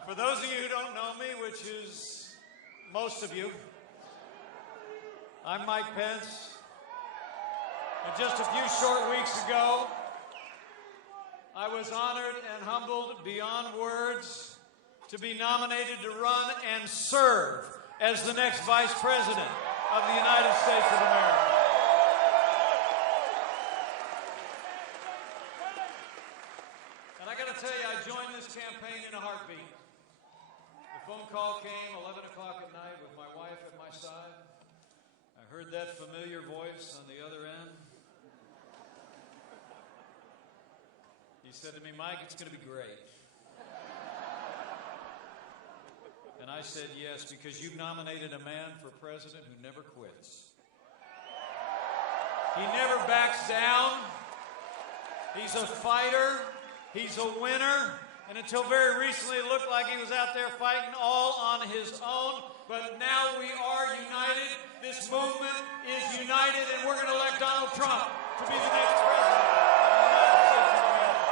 For those of you who don't know me, which is most of you, I'm Mike Pence. And just a few short weeks ago, I was honored and humbled beyond words to be nominated to run and serve as the next Vice President of the United States of America. And I got to tell you, I joined this campaign in a heartbeat. The phone call came 11 o'clock at night with my wife at my side. I heard that familiar voice on the other end. He said to me, "Mike, it's going to be great." And I said, "Yes, because you've nominated a man for president who never quits. He never backs down. He's a fighter. He's a winner. And until very recently, it looked like he was out there fighting all on his own. But now we are united. This movement is united, and we're going to elect Donald Trump to be the next president of the United States of America."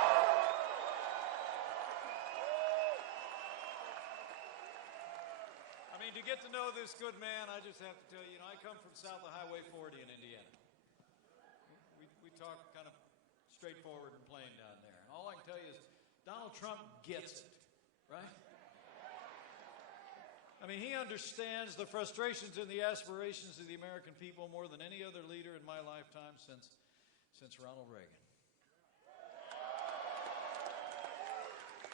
I mean, to get to know this good man, I just have to tell you, I come from south of Highway 40 in Indiana. We talk kind of straightforward and plain down there. And all I can tell you is Donald Trump gets it, right? I mean, he understands the frustrations and the aspirations of the American people more than any other leader in my lifetime since Ronald Reagan.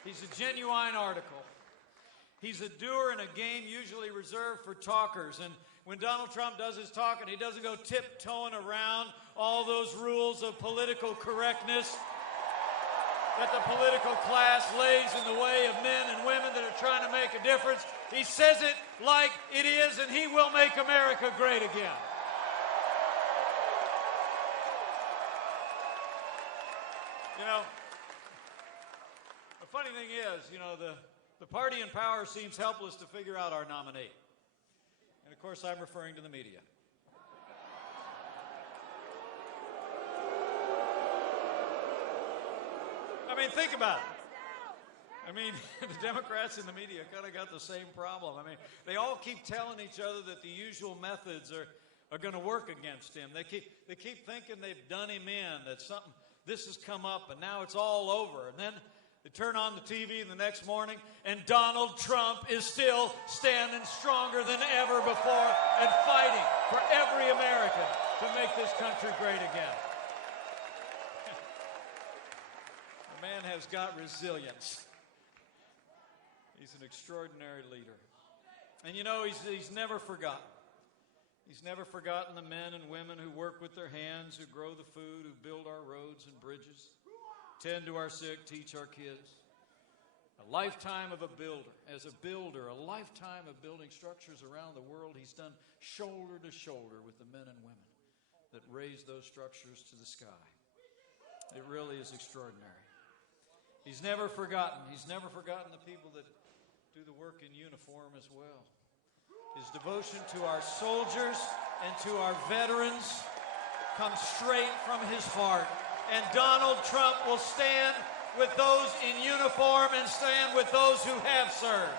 He's a genuine article. He's a doer in a game usually reserved for talkers. And when Donald Trump does his talking, he doesn't go tiptoeing around all those rules of political correctness that the political class lays in the way of men and women that are trying to make a difference. He says it like it is, and he will make America great again. The funny thing is, the party in power seems helpless to figure out our nominee. And of course, I'm referring to the media. I mean, think about it. I mean, the Democrats and the media kind of got the same problem. I mean, they all keep telling each other that the usual methods are going to work against him. They keep thinking they've done him in, that this has come up, and now it's all over. And then they turn on the TV the next morning, and Donald Trump is still standing stronger than ever before and fighting for every American to make this country great again. The man has got resilience. He's an extraordinary leader. And he's never forgotten. He's never forgotten the men and women who work with their hands, who grow the food, who build our roads and bridges, tend to our sick, teach our kids. A lifetime of a builder. As a builder, a lifetime of building structures around the world. He's done shoulder to shoulder with the men and women that raise those structures to the sky. It really is extraordinary. He's never forgotten. He's never forgotten the people that do the work in uniform as well. His devotion to our soldiers and to our veterans comes straight from his heart. And Donald Trump will stand with those in uniform and stand with those who have served.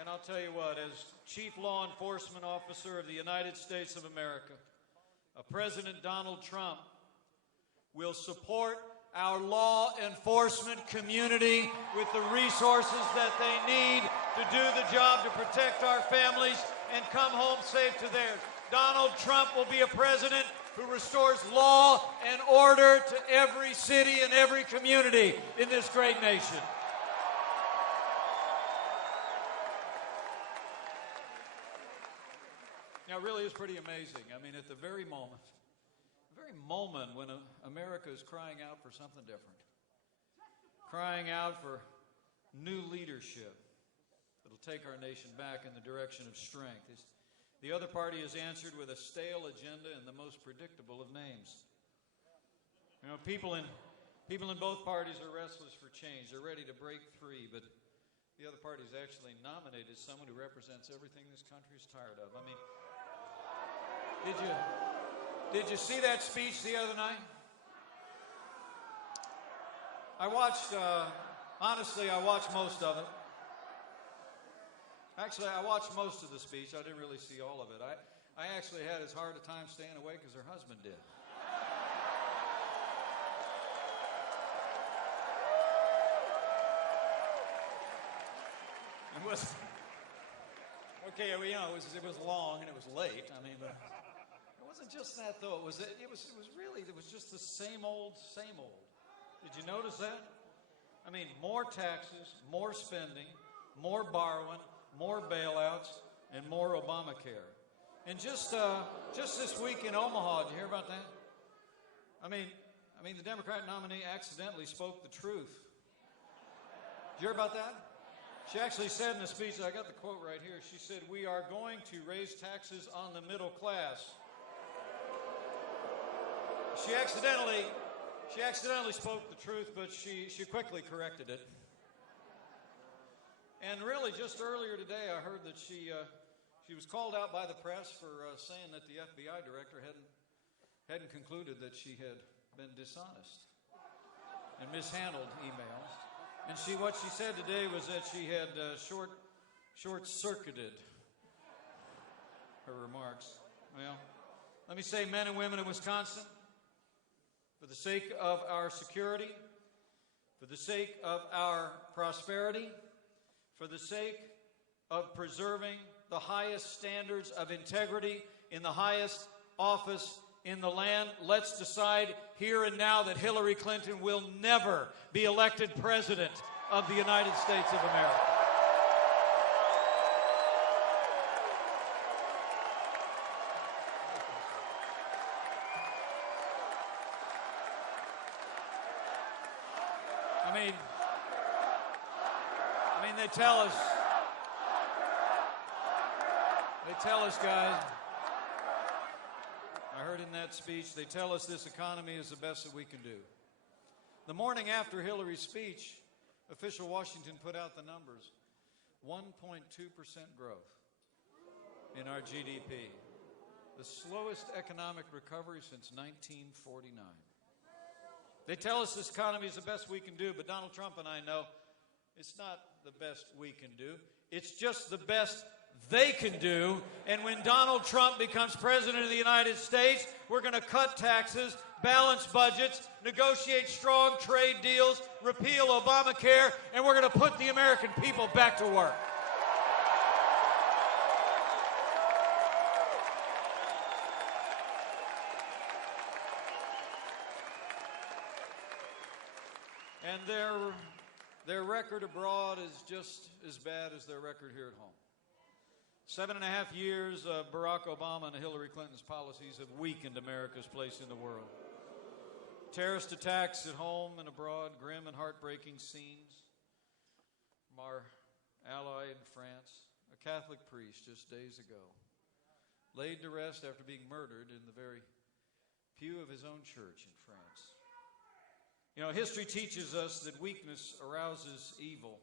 And I'll tell you what, as Chief Law Enforcement Officer of the United States of America, President Donald Trump will support our law enforcement community with the resources that they need to do the job to protect our families and come home safe to theirs. Donald Trump will be a president who restores law and order to every city and every community in this great nation. Now, it really is pretty amazing. I mean, at the very moment when America is crying out for something different, crying out for new leadership that'll take our nation back in the direction of strength, the other party has answered with a stale agenda and the most predictable of names. People in both parties are restless for change. They're ready to break free, but the other party's actually nominated someone who represents everything this country is tired of. I mean, Did you see that speech the other night? I watched, honestly, I watched most of it. Actually, I watched most of the speech. I didn't really see all of it. I actually had as hard a time staying awake as her husband did. It was, okay, you know, it was long and it was late. I mean, but it wasn't just that though. It was just the same old, same old. Did you notice that? I mean, more taxes, more spending, more borrowing, more bailouts, and more Obamacare. And just this week in Omaha, did you hear about that? I mean, the Democrat nominee accidentally spoke the truth. Did you hear about that? She actually said in a speech, I got the quote right here, she said, "We are going to raise taxes on the middle class." She accidentally spoke the truth, but she quickly corrected it. And really, just earlier today, I heard that she was called out by the press for saying that the FBI director hadn't concluded that she had been dishonest and mishandled emails. And what she said today was that she had short-circuited her remarks. Well, let me say, men and women in Wisconsin, for the sake of our security, for the sake of our prosperity, for the sake of preserving the highest standards of integrity in the highest office in the land, let's decide here and now that Hillary Clinton will never be elected president of the United States of America. I mean, they tell us, guys, I heard in that speech, they tell us this economy is the best that we can do. The morning after Hillary's speech, official Washington put out the numbers. 1.2% growth in our GDP. The slowest economic recovery since 1949. They tell us this economy is the best we can do, but Donald Trump and I know it's not the best we can do. It's just the best they can do. And when Donald Trump becomes president of the United States, we're going to cut taxes, balance budgets, negotiate strong trade deals, repeal Obamacare, and we're going to put the American people back to work. And their record abroad is just as bad as their record here at home. 7.5 years of Barack Obama and Hillary Clinton's policies have weakened America's place in the world. Terrorist attacks at home and abroad, grim and heartbreaking scenes from our ally in France. A Catholic priest just days ago laid to rest after being murdered in the very pew of his own church in France. You know, history teaches us that weakness arouses evil.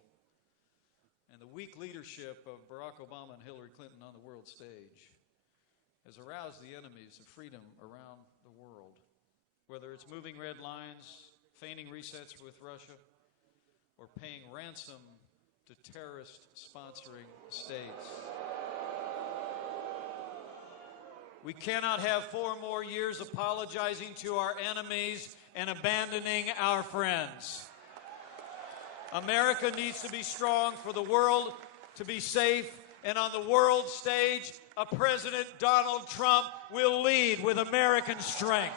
And the weak leadership of Barack Obama and Hillary Clinton on the world stage has aroused the enemies of freedom around the world. Whether it's moving red lines, feigning resets with Russia, or paying ransom to terrorist-sponsoring states. We cannot have 4 more years apologizing to our enemies and abandoning our friends. America needs to be strong for the world to be safe, and on the world stage, a President Donald Trump will lead with American strength.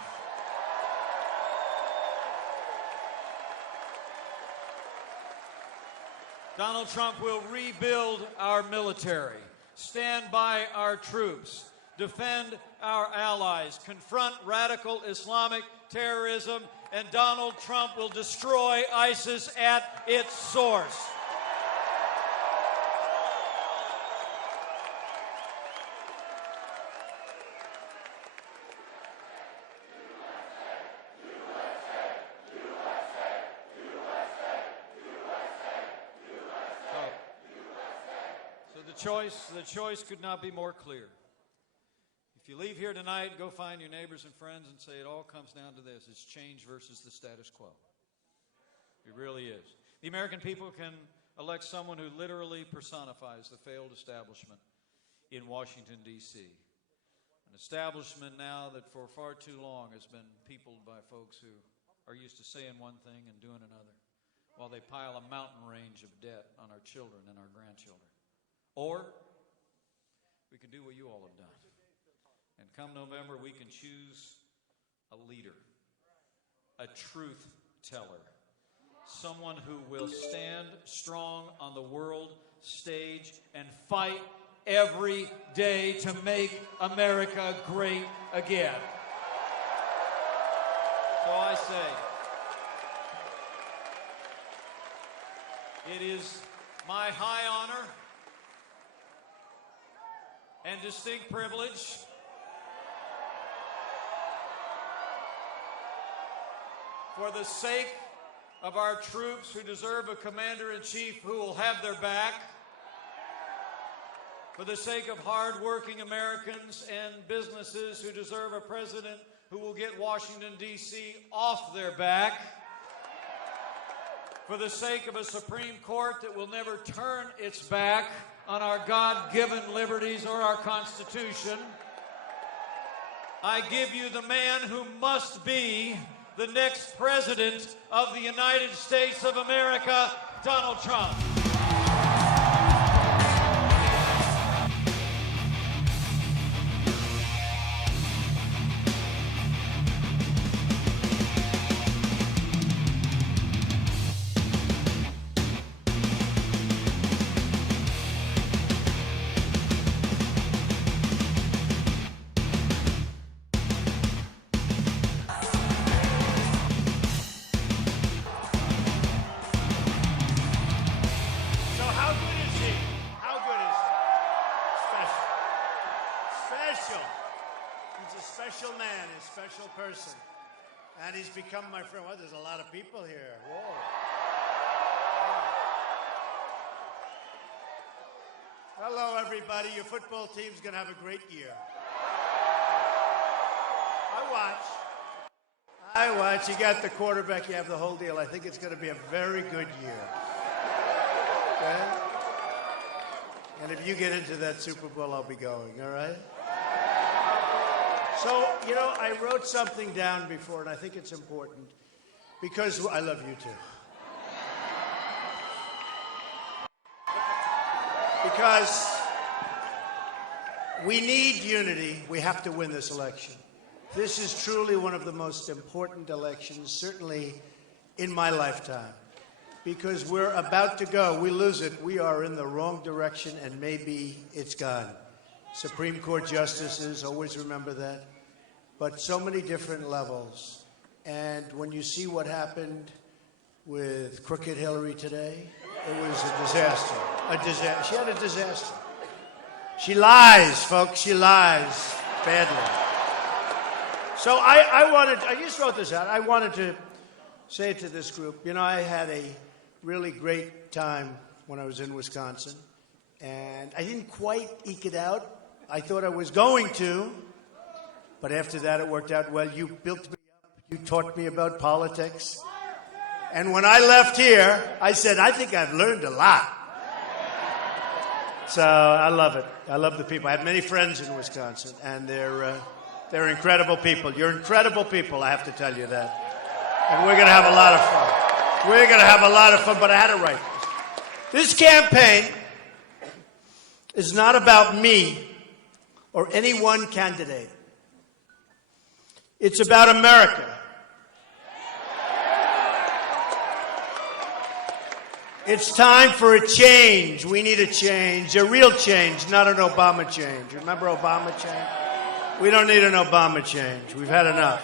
Donald Trump will rebuild our military, stand by our troops, defend our allies, confront radical Islamic terrorism, and Donald Trump will destroy ISIS at its source. So the choice could not be more clear. If you leave here tonight, go find your neighbors and friends and say it all comes down to this. It's change versus the status quo. It really is. The American people can elect someone who literally personifies the failed establishment in Washington, D.C. An establishment now that for far too long has been peopled by folks who are used to saying one thing and doing another, while they pile a mountain range of debt on our children and our grandchildren. Or we can do what you all have done. And come November, we can choose a leader, a truth teller, someone who will stand strong on the world stage and fight every day to make America great again. So I say, it is my high honor and distinct privilege for the sake of our troops who deserve a commander-in-chief who will have their back, for the sake of hard-working Americans and businesses who deserve a president who will get Washington, D.C. off their back, for the sake of a Supreme Court that will never turn its back on our God-given liberties or our Constitution, I give you the man who must be the next president of the United States of America, Donald Trump. Special person. And he's become my friend. Well, there's a lot of people here. Whoa. Hello, everybody. Your football team's going to have a great year. I watch. You got the quarterback. You have the whole deal. I think it's going to be a very good year. Okay? And if you get into that Super Bowl, I'll be going, all right? So, you know, I wrote something down before, and I think it's important, because I love you too. Because we need unity. We have to win this election. This is truly one of the most important elections, certainly in my lifetime, because we're about to go. We lose it. We are in the wrong direction, and maybe it's gone. Supreme Court justices, always remember that. But so many different levels. And when you see what happened with Crooked Hillary today, it was a disaster. A disaster. She had a disaster. She lies, folks. She lies badly. So I just wrote this out. I wanted to say to this group, you know, I had a really great time when I was in Wisconsin. And I didn't quite eke it out. I thought I was going to. But after that, it worked out well. You built me up. You taught me about politics. And when I left here, I said, I think I've learned a lot. So I love it. I love the people. I have many friends in Wisconsin, and they're incredible people. You're incredible people, I have to tell you that. And we're going to have a lot of fun. We're going to have a lot of fun, but I had to write this. This campaign is not about me or any one candidate. It's about America. It's time for a change. We need a change, a real change, not an Obama change. Remember Obama change? We don't need an Obama change. We've had enough.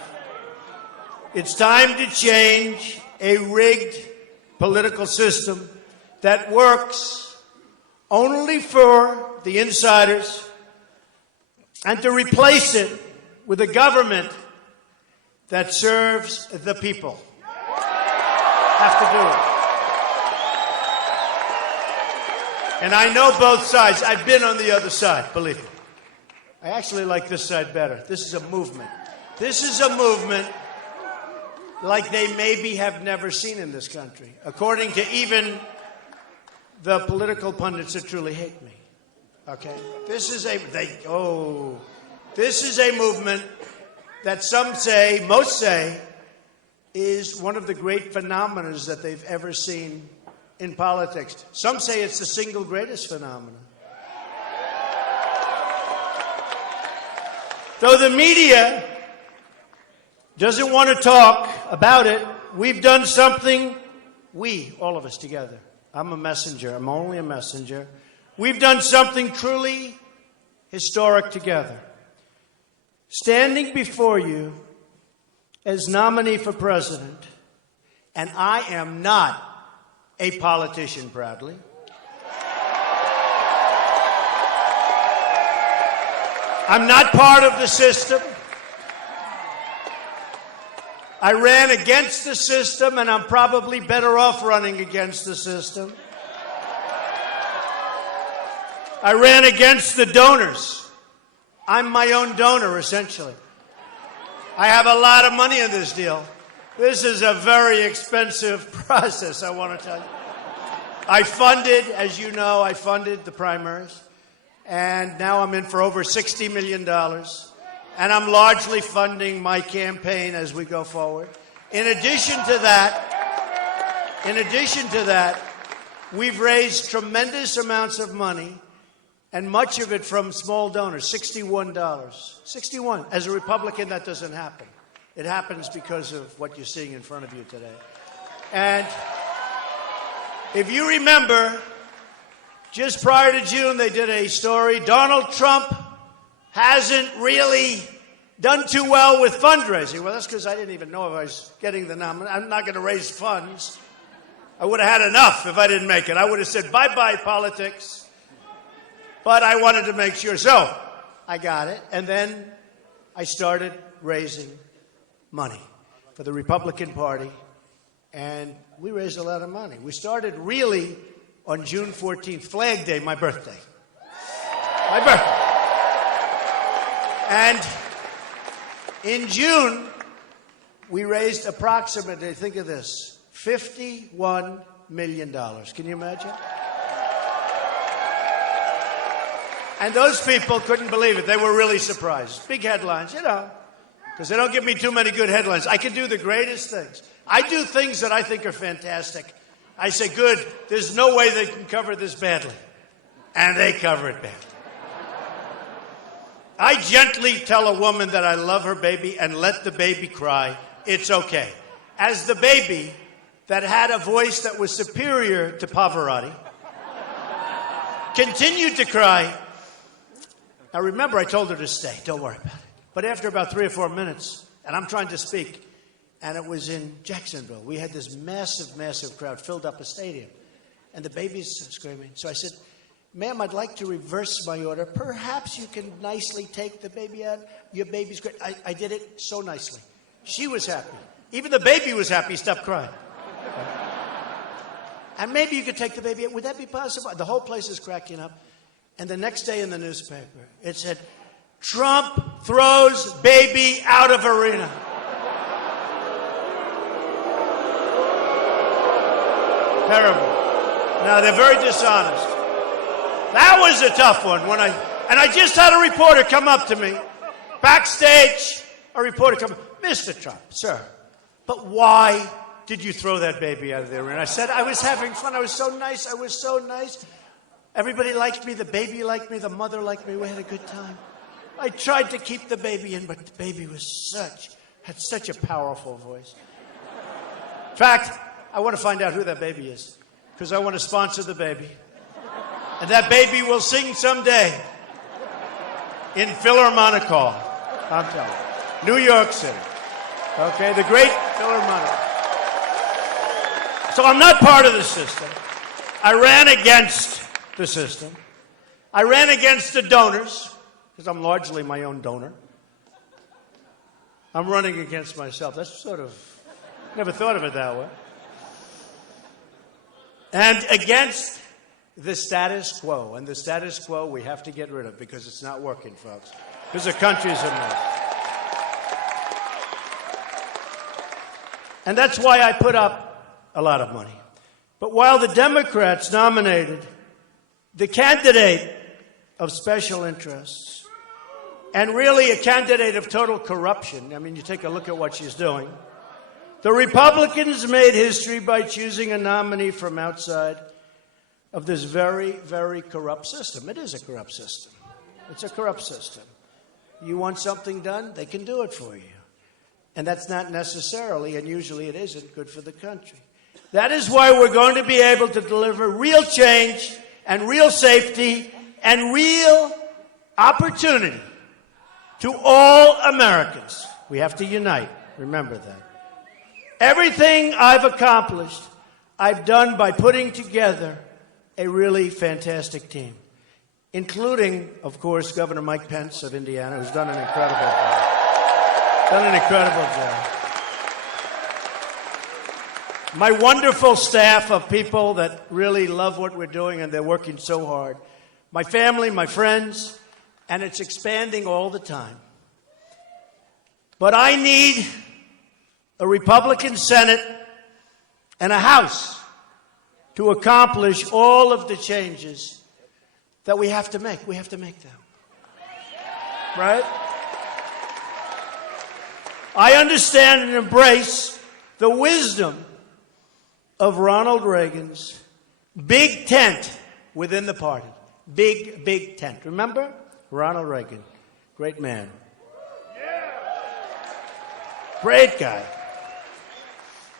It's time to change a rigged political system that works only for the insiders and to replace it with a government that serves the people. Have to do it. And I know both sides. I've been on the other side, believe me. I actually like this side better. This is a movement. This is a movement like they maybe have never seen in this country, according to even the political pundits that truly hate me. Okay? This is a movement that some say, most say, is one of the great phenomena that they've ever seen in politics. Some say it's the single greatest phenomenon. Though the media doesn't want to talk about it, we've done something, all of us together. I'm a messenger. I'm only a messenger. We've done something truly historic together. Standing before you as nominee for president, and I am not a politician proudly. I'm not part of the system. I ran against the system, and I'm probably better off running against the system. I ran against the donors. I'm my own donor, essentially. I have a lot of money in this deal. This is a very expensive process, I want to tell you. I funded, as you know, the primaries. And now I'm in for over $60 million. And I'm largely funding my campaign as we go forward. In addition to that, we've raised tremendous amounts of money, and much of it from small donors, $61. 61. As a Republican, that doesn't happen. It happens because of what you're seeing in front of you today. And if you remember, just prior to June, they did a story. Donald Trump hasn't really done too well with fundraising. Well, that's because I didn't even know if I was getting the nomination. I'm not going to raise funds. I would have had enough if I didn't make it. I would have said, bye-bye, politics. But I wanted to make sure. So I got it. And then I started raising money for the Republican Party. And we raised a lot of money. We started really on June 14th, Flag Day, my birthday. My birthday. And in June, we raised approximately, think of this, $51 million. Can you imagine? And those people couldn't believe it. They were really surprised. Big headlines, because they don't give me too many good headlines. I can do the greatest things. I do things that I think are fantastic. I say, good, there's no way they can cover this badly. And they cover it badly. I gently tell a woman that I love her baby and let the baby cry. It's okay. As the baby that had a voice that was superior to Pavarotti continued to cry. Now remember, I told her to stay. Don't worry about it. But after about 3 or 4 minutes, and I'm trying to speak, and it was in Jacksonville. We had this massive, massive crowd, filled up a stadium. And the baby's screaming. So I said, ma'am, I'd like to reverse my order. Perhaps you can nicely take the baby out. Your baby's great. I did it so nicely. She was happy. Even the baby was happy. He stopped crying. And maybe you could take the baby out. Would that be possible? The whole place is cracking up. And the next day in the newspaper, it said, Trump throws baby out of arena. Terrible. Now, they're very dishonest. That was a tough one. And I just had a reporter come up to me. Backstage, a reporter come up. Mr. Trump, sir, but why did you throw that baby out of the arena? I said, I was having fun. I was so nice. I was so nice. Everybody liked me. The baby liked me. The mother liked me. We had a good time. I tried to keep the baby in, but the baby had such a powerful voice. In fact, I want to find out who that baby is, because I want to sponsor the baby. And that baby will sing someday in Philharmonic Hall. I'm telling you. New York City. Okay, the great Philharmonic. So I'm not part of the system. I ran against the system. I ran against the donors, because I'm largely my own donor. I'm running against myself. That's never thought of it that way. And against the status quo. And the status quo we have to get rid of because it's not working, folks. Because the country's a mess. And that's why I put up a lot of money. But while the Democrats nominated the candidate of special interests and really a candidate of total corruption, I mean, you take a look at what she's doing, the Republicans made history by choosing a nominee from outside of this very, very corrupt system. It is a corrupt system. It's a corrupt system. You want something done, they can do it for you. And that's not necessarily, and usually it isn't, good for the country. That is why we're going to be able to deliver real change and real safety and real opportunity to all Americans. We have to unite. Remember that. Everything I've accomplished, I've done by putting together a really fantastic team, including, of course, Governor Mike Pence of Indiana, who's done an incredible job. My wonderful staff of people that really love what we're doing, and they're working so hard. My family, my friends, and it's expanding all the time. But I need a Republican Senate and a House to accomplish all of the changes that we have to make. We have to make them. Right? I understand and embrace the wisdom of Ronald Reagan's big tent within the party. Big, big tent. Remember? Ronald Reagan. Great man. Great guy.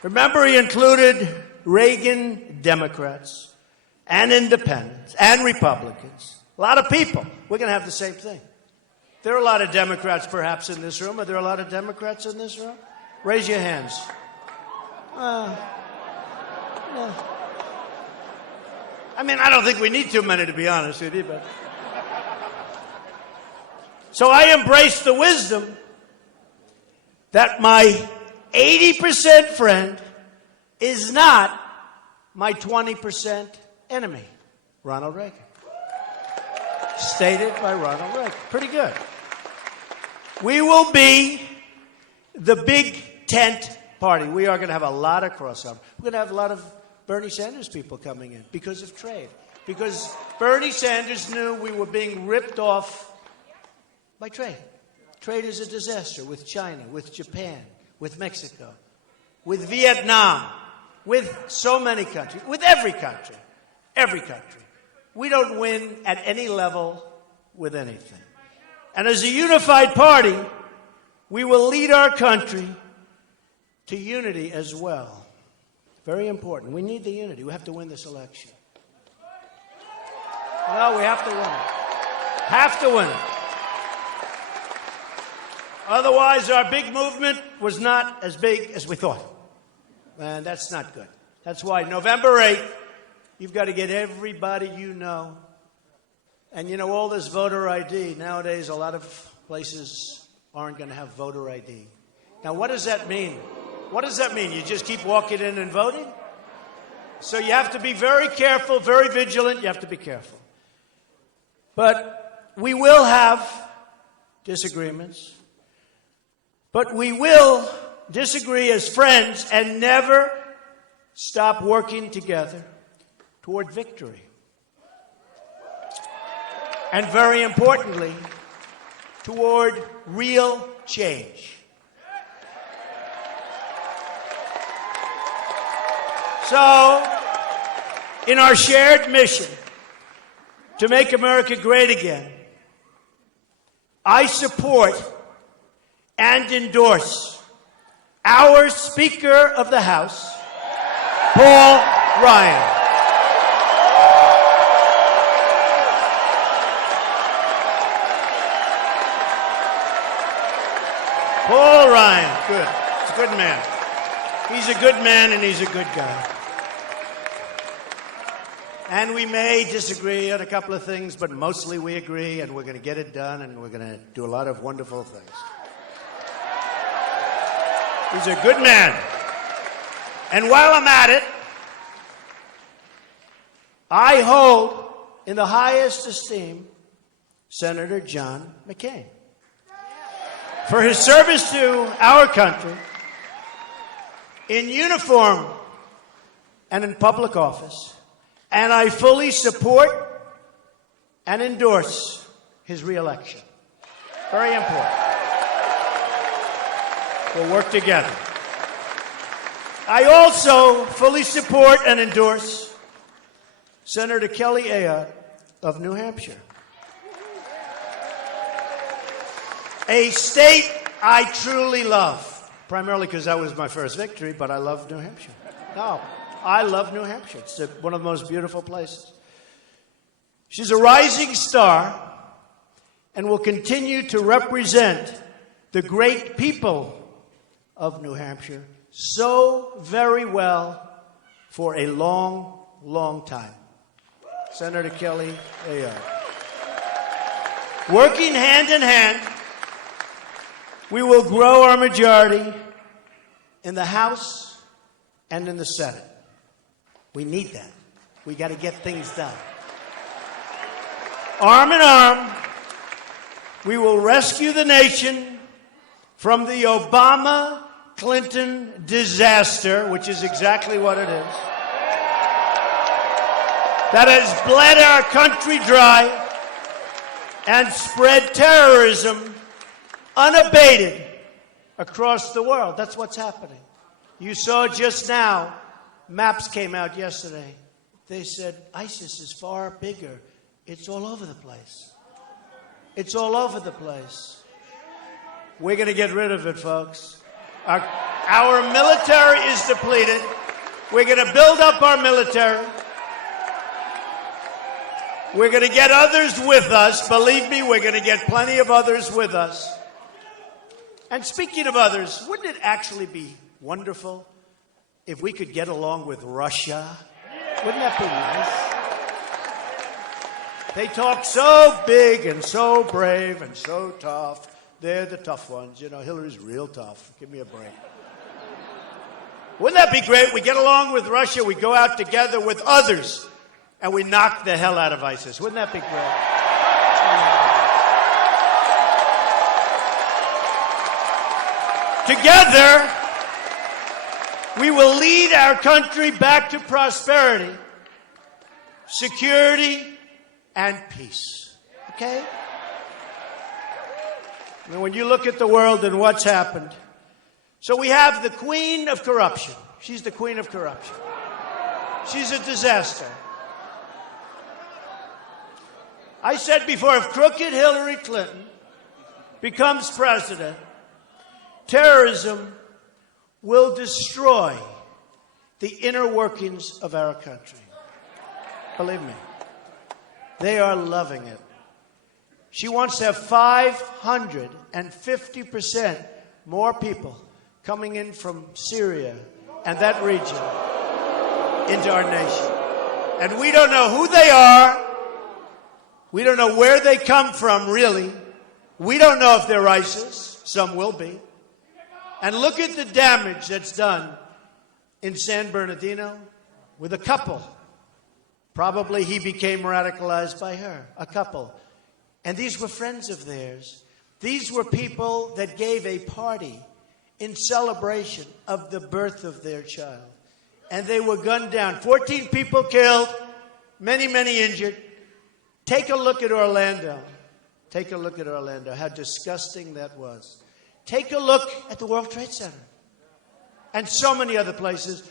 Remember, he included Reagan Democrats and independents and Republicans. A lot of people. We're going to have the same thing. There are a lot of Democrats perhaps in this room. Are there a lot of Democrats in this room? Raise your hands. I mean, I don't think we need too many, to be honest with you. But so I embrace the wisdom that my 80% friend is not my 20% enemy. Ronald Reagan. Stated by Ronald Reagan. Pretty good. We will be the big tent party. We are going to have a lot of crossover. We're going to have a lot of Bernie Sanders people coming in because of trade. Because Bernie Sanders knew we were being ripped off by trade. Trade is a disaster with China, with Japan, with Mexico, with Vietnam, with so many countries, with every country. Every country. We don't win at any level with anything. And as a unified party, we will lead our country to unity as well. Very important. We need the unity. We have to win this election. No, we have to win it. Have to win it. Otherwise, our big movement was not as big as we thought. And that's not good. That's why November 8th, you've got to get everybody you know. And you know, all this voter ID, nowadays a lot of places aren't going to have voter ID. Now, what does that mean? What does that mean? You just keep walking in and voting? So you have to be very careful, very vigilant. You have to be careful. But we will have disagreements. But we will disagree as friends and never stop working together toward victory. And very importantly, toward real change. So, in our shared mission to make America great again, I support and endorse our Speaker of the House, Paul Ryan. Paul Ryan, good. He's a good man. He's a good man and he's a good guy. And we may disagree on a couple of things, but mostly we agree, and we're going to get it done, and we're going to do a lot of wonderful things. He's a good man. And while I'm at it, I hold in the highest esteem Senator John McCain. for his service to our country in uniform and in public office, and I fully support and endorse his re-election. Very important. We'll work together. I also fully support and endorse Senator Kelly Ayotte of New Hampshire, a state I truly love, primarily because that was my first victory, but I love New Hampshire. No, I love New Hampshire. It's one of the most beautiful places. She's a rising star and will continue to represent the great people of New Hampshire so very well for a long, long time. Senator Kelly Ayotte. Working hand in hand, we will grow our majority in the House and in the Senate. We need that. We got to get things done. Arm in arm, we will rescue the nation from the Obama-Clinton disaster, which is exactly what it is, that has bled our country dry and spread terrorism unabated across the world. That's what's happening. You saw just now, maps came out yesterday. They said ISIS is far bigger. It's all over the place. It's all over the place. We're going to get rid of it, folks. Our military is depleted. We're going to build up our military. We're going to get others with us. Believe me, we're going to get plenty of others with us. And speaking of others, wouldn't it actually be wonderful if we could get along with Russia? Wouldn't that be nice? They talk so big and so brave and so tough. They're the tough ones. You know, Hillary's real tough. Give me a break. Wouldn't that be great? We get along with Russia. We go out together with others. And we knock the hell out of ISIS. Wouldn't that be great? Together, we will lead our country back to prosperity, security, and peace. Okay? I mean, when you look at the world and what's happened, so we have the queen of corruption. She's the queen of corruption. She's a disaster. I said before, if crooked Hillary Clinton becomes president, terrorism will destroy the inner workings of our country. Believe me, they are loving it. She wants to have 550% more people coming in from Syria and that region into our nation. And we don't know who they are. We don't know where they come from, really. We don't know if they're ISIS. Some will be. And look at the damage that's done in San Bernardino with a couple. Probably he became radicalized by her. A couple. And these were friends of theirs. These were people that gave a party in celebration of the birth of their child. And they were gunned down. 14 people killed, many, many injured. Take a look at Orlando. Take a look at Orlando, how disgusting that was. Take a look at the World Trade Center and so many other places.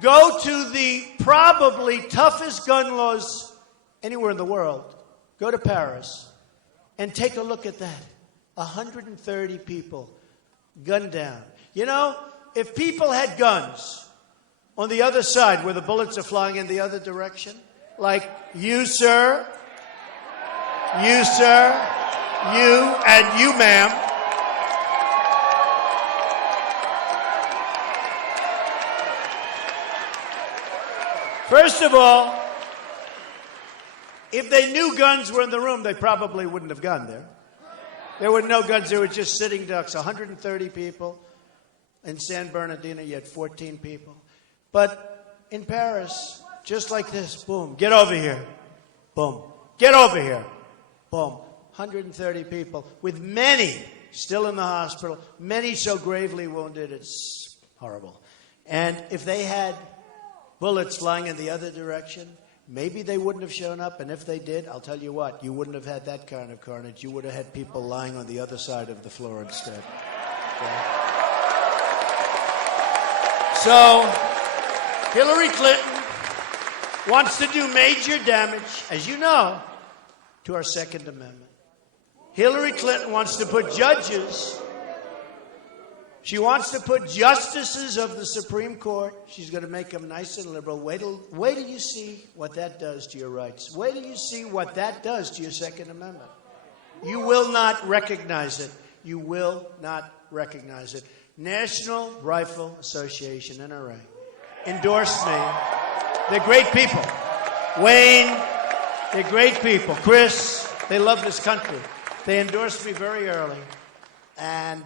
Go to the probably toughest gun laws anywhere in the world. Go to Paris and take a look at that. 130 people gunned down. You know, if people had guns on the other side where the bullets are flying in the other direction, like you, sir, you, sir, you, and you, ma'am. First of all, if they knew guns were in the room, they probably wouldn't have gone there. There were no guns. They were just sitting ducks. 130 people. In San Bernardino, you had 14 people. But in Paris, just like this, boom, get over here. Boom. Get over here. Boom. 130 people with many, still in the hospital, many so gravely wounded, it's horrible. And if they had bullets flying in the other direction, maybe they wouldn't have shown up. And if they did, I'll tell you what, you wouldn't have had that kind of carnage. You would have had people lying on the other side of the floor instead. Okay? So, Hillary Clinton wants to do major damage, as you know, to our Second Amendment. Hillary Clinton wants to put judges, she wants to put justices of the Supreme Court, she's going to make them nice and liberal. Wait till you see what that does to your rights. Wait till you see what that does to your Second Amendment. You will not recognize it. You will not recognize it. National Rifle Association, NRA, endorsed me. They're great people. Wayne, they're great people. Chris, they love this country. They endorsed me very early, and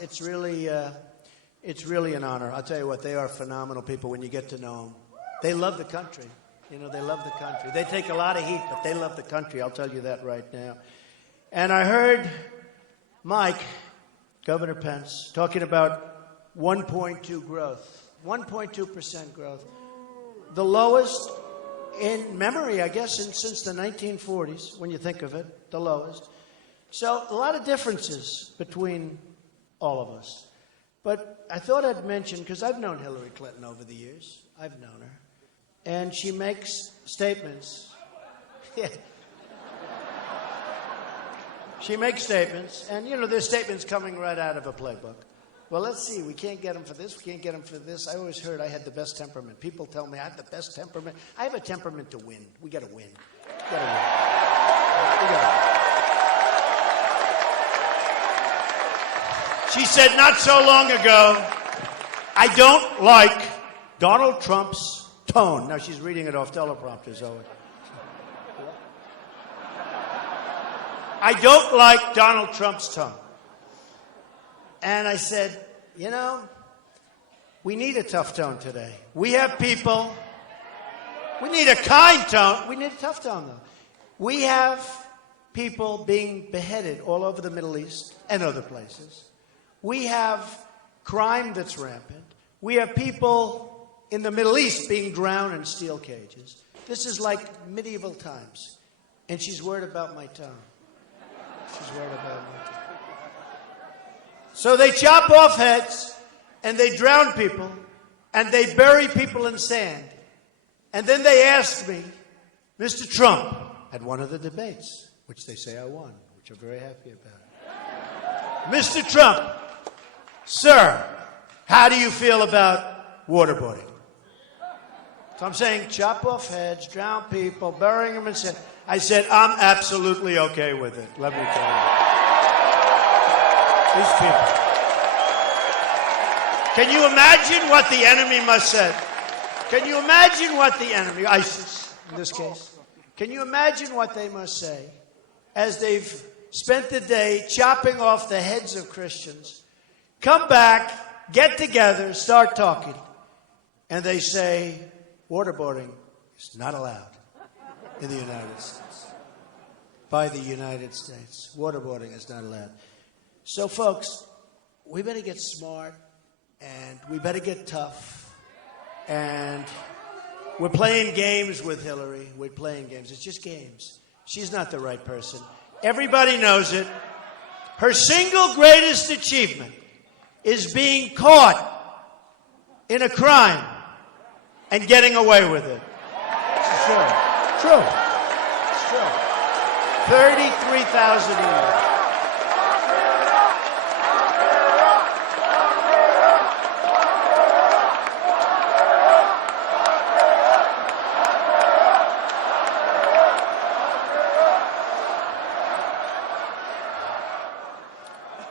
it's really an honor. I'll tell you what, they are phenomenal people when you get to know them. They love the country. You know, they love the country. They take a lot of heat, but they love the country. I'll tell you that right now. And I heard Mike, Governor Pence, talking about 1.2 growth, 1.2% growth. The lowest in memory, I guess, since the 1940s, when you think of it, the lowest. So a lot of differences between all of us. But I thought I'd mention, because I've known Hillary Clinton over the years. I've known her. And she makes statements. Yeah. She makes statements. And, you know, there's statements coming right out of a playbook. Well, let's see. We can't get them for this. We can't get them for this. I always heard I had the best temperament. People tell me I have the best temperament. I have a temperament to win. We got to win. We got to win. We got to win. She said not so long ago, I don't like Donald Trump's tone. Now, she's reading it off teleprompters, Owen. I don't like Donald Trump's tone. And I said, you know, we need a tough tone today. We have people, we need a kind tone. We need a tough tone, though. We have people being beheaded all over the Middle East and other places. We have crime that's rampant. We have people in the Middle East being drowned in steel cages. This is like medieval times. And she's worried about my tone. She's worried about my tone. So they chop off heads, and they drown people, and they bury people in sand. And then they asked me, Mr. Trump, at one of the debates, which they say I won, which I'm very happy about. Mr. Trump, sir, how do you feel about waterboarding? So I'm saying chop off heads, drown people, burying them in sand. I said, I'm absolutely okay with it, let me tell you. These people. Can you imagine what the enemy must say? Can you imagine what the enemy, ISIS in this case, can you imagine what they must say as they've spent the day chopping off the heads of Christians, come back, get together, start talking, and they say waterboarding is not allowed in the United States. By the United States. Waterboarding is not allowed. So, folks, we better get smart, and we better get tough, and we're playing games with Hillary. We're playing games. It's just games. She's not the right person. Everybody knows it. Her single greatest achievement is being caught in a crime and getting away with it. It's true. True. It's true. 33,000 a year.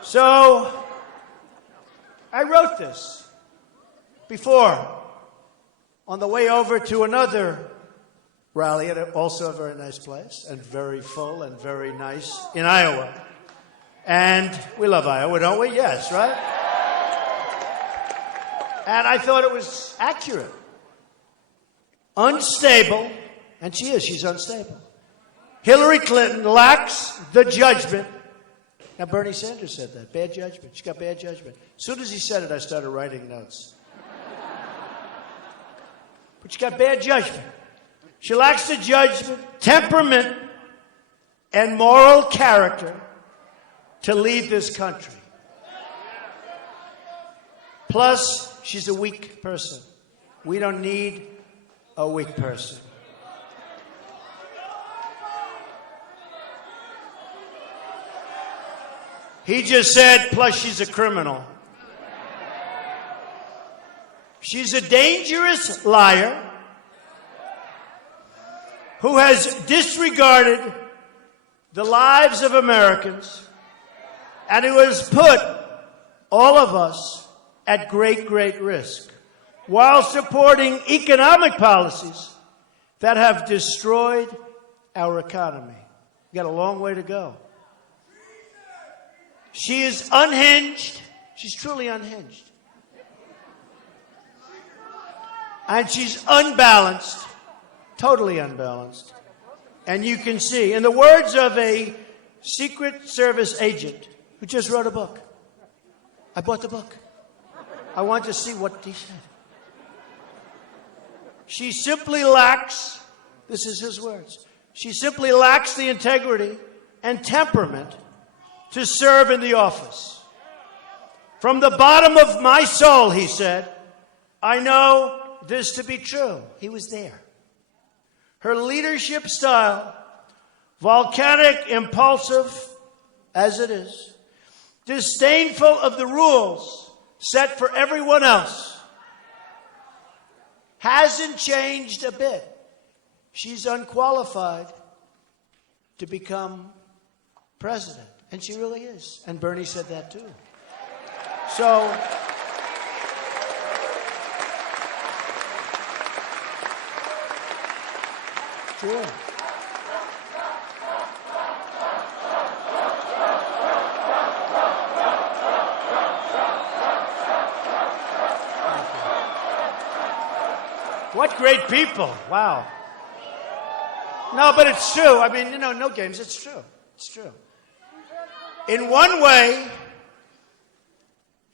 So, I wrote this before on the way over to another rally at also a very nice place and very full and very nice in Iowa. And we love Iowa, don't we? Yes, right? And I thought it was accurate. Unstable, and she's unstable. Hillary Clinton lacks the judgment Now, Bernie Sanders said that. Bad judgment. She's got bad judgment. As soon as he said it, I started writing notes. But she got bad judgment. She lacks the judgment, temperament, and moral character to lead this country. Plus, she's a weak person. We don't need a weak person. He just said, plus she's a criminal. She's a dangerous liar who has disregarded the lives of Americans and who has put all of us at great, great risk while supporting economic policies that have destroyed our economy. We've got a long way to go. She is unhinged. She's truly unhinged. And she's unbalanced, totally unbalanced. And you can see, in the words of a Secret Service agent who just wrote a book, I bought the book. I want to see what he said. She simply lacks, this is his words, she simply lacks the integrity and temperament to serve in the office. From the bottom of my soul, he said, I know this to be true. He was there. Her leadership style, volcanic, impulsive as it is, disdainful of the rules set for everyone else, hasn't changed a bit. She's unqualified to become president. And she really is. And Bernie said that too. So, sure. What great people. Wow. No, but it's true. I mean, no games. It's true. It's true. In one way,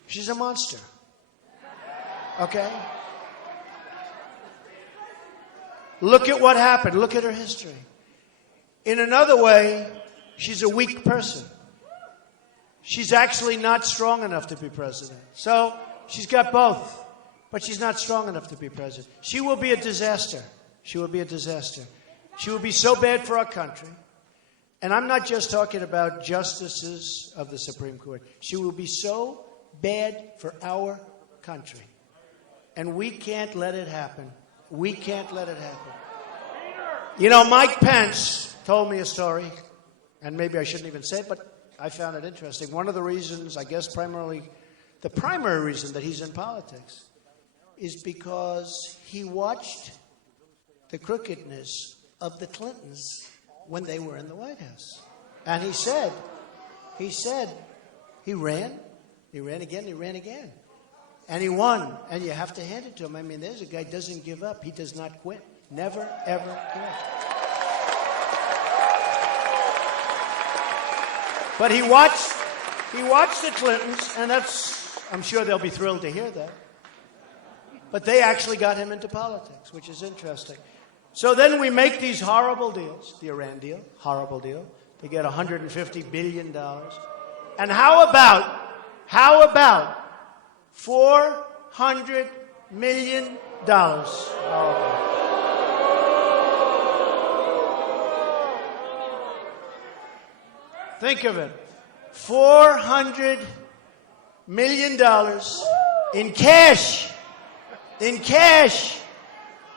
she's a monster. Okay? Look at what happened. Look at her history. In another way, she's a weak person. She's actually not strong enough to be president. So she's got both, but she's not strong enough to be president. She will be a disaster. She will be a disaster. She will be so bad for our country. And I'm not just talking about justices of the Supreme Court. She will be so bad for our country. And we can't let it happen. We can't let it happen. You know, Mike Pence told me a story, and maybe I shouldn't even say it, but I found it interesting. One of the reasons, I guess the primary reason that he's in politics is because he watched the crookedness of the Clintons when they were in the White House. And he said, he ran again. And he won. And you have to hand it to him. I mean, there's a guy who doesn't give up. He does not quit. Never, ever quit. But he watched the Clintons, and I'm sure they'll be thrilled to hear that. But they actually got him into politics, which is interesting. So then we make these horrible deals, the Iran deal, horrible deal, to get $150 billion. And how about $400 million? Think of it. $400 million in cash. In cash.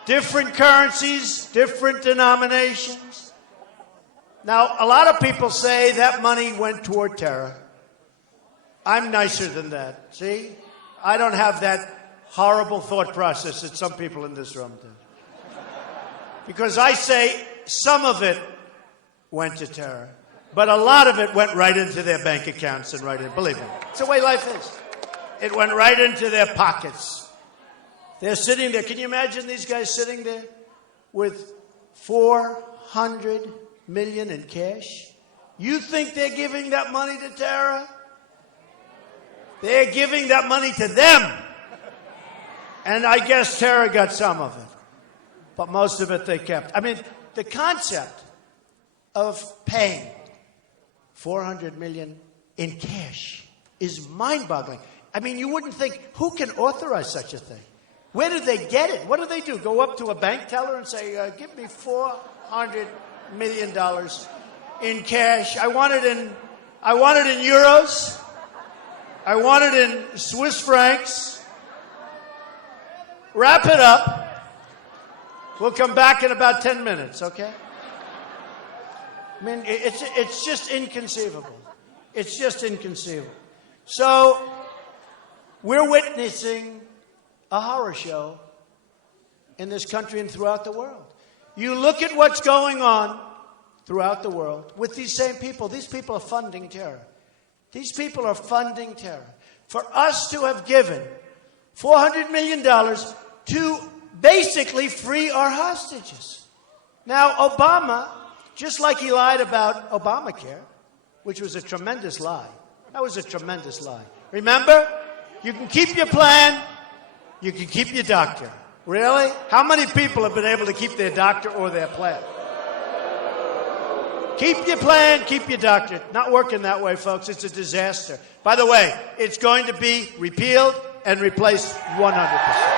Different currencies, different denominations. Now, a lot of people say that money went toward terror. I'm nicer than that. See? I don't have that horrible thought process that some people in this room do. Because I say some of it went to terror, but a lot of it went right into their bank accounts and right in. Believe me. It's the way life is. It went right into their pockets. They're sitting there. Can you imagine these guys sitting there with $400 million in cash? You think they're giving that money to terror? They're giving that money to them. And I guess terror got some of it. But most of it they kept. I mean, the concept of paying $400 million in cash is mind-boggling. I mean, you wouldn't think, who can authorize such a thing? Where did they get it? What do they do? Go up to a bank teller and say, give me $400 million in cash. I want it in euros. I want it in Swiss francs. Wrap it up. We'll come back in about 10 minutes, okay? I mean, it's just inconceivable. It's just inconceivable. So, we're witnessing a horror show in this country and throughout the world. You look at what's going on throughout the world with these same people. These people are funding terror. These people are funding terror. For us to have given $400 million to basically free our hostages. Now, Obama, just like he lied about Obamacare, which was a tremendous lie. That was a tremendous lie. Remember? You can keep your plan, you can keep your doctor. Really? How many people have been able to keep their doctor or their plan? Keep your plan, keep your doctor. Not working that way, folks. It's a disaster. By the way, it's going to be repealed and replaced 100%.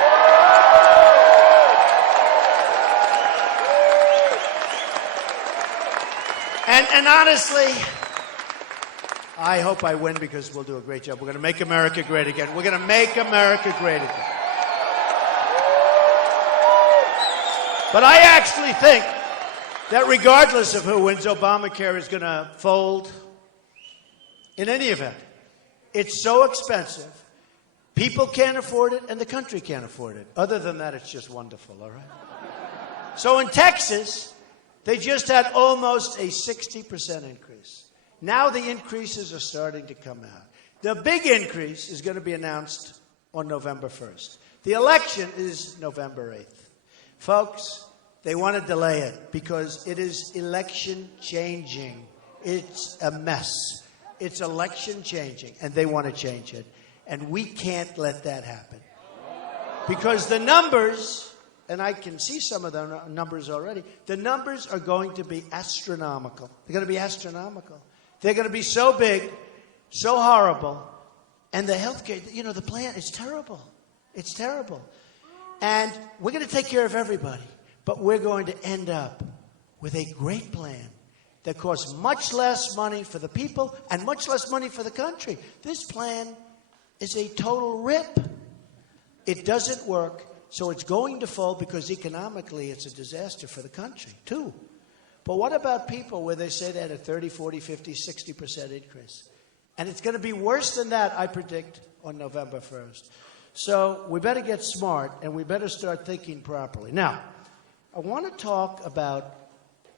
And honestly, I hope I win because we'll do a great job. We're going to make America great again. We're going to make America great again. But I actually think that regardless of who wins, Obamacare is going to fold in any event. It's so expensive. People can't afford it, and the country can't afford it. Other than that, it's just wonderful, all right? So in Texas, they just had almost a 60% increase. Now the increases are starting to come out. The big increase is going to be announced on November 1st. The election is November 8th. Folks, they want to delay it because it is election changing. It's a mess. It's election changing, and they want to change it. And we can't let that happen. Because the numbers, and I can see some of the numbers already, the numbers are going to be astronomical. They're going to be astronomical. They're going to be so big, so horrible. And the healthcare, the plan is terrible. It's terrible. And we're going to take care of everybody. But we're going to end up with a great plan that costs much less money for the people and much less money for the country. This plan is a total rip. It doesn't work, so it's going to fall because economically it's a disaster for the country, too. But what about people where they say they had a 30, 40, 50, 60% increase? And it's going to be worse than that, I predict, on November 1st. So we better get smart, and we better start thinking properly. Now, I want to talk about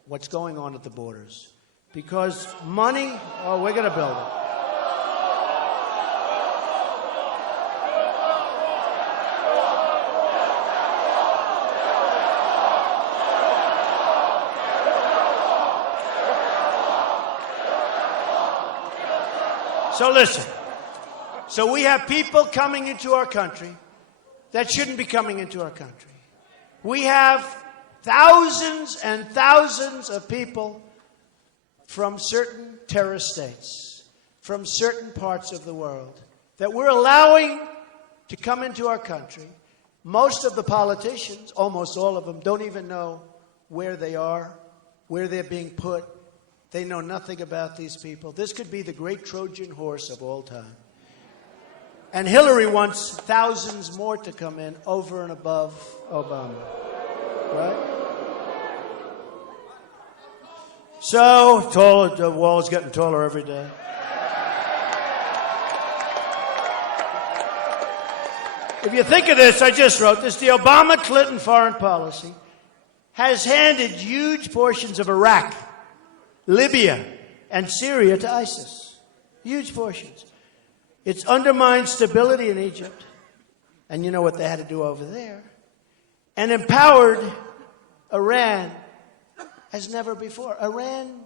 what's going on at the borders. Because money, we're going to build it. So listen. So we have people coming into our country that shouldn't be coming into our country. We have thousands and thousands of people from certain terrorist states, from certain parts of the world, that we're allowing to come into our country. Most of the politicians, almost all of them, don't even know where they are, where they're being put. They know nothing about these people. This could be the great Trojan horse of all time. And Hillary wants thousands more to come in over and above Obama. Right? So, taller, the wall's getting taller every day. If you think of this, I just wrote this, the Obama-Clinton foreign policy has handed huge portions of Iraq, Libya, and Syria to ISIS. Huge portions. It's undermined stability in Egypt, and you know what they had to do over there, and empowered Iran as never before. Iran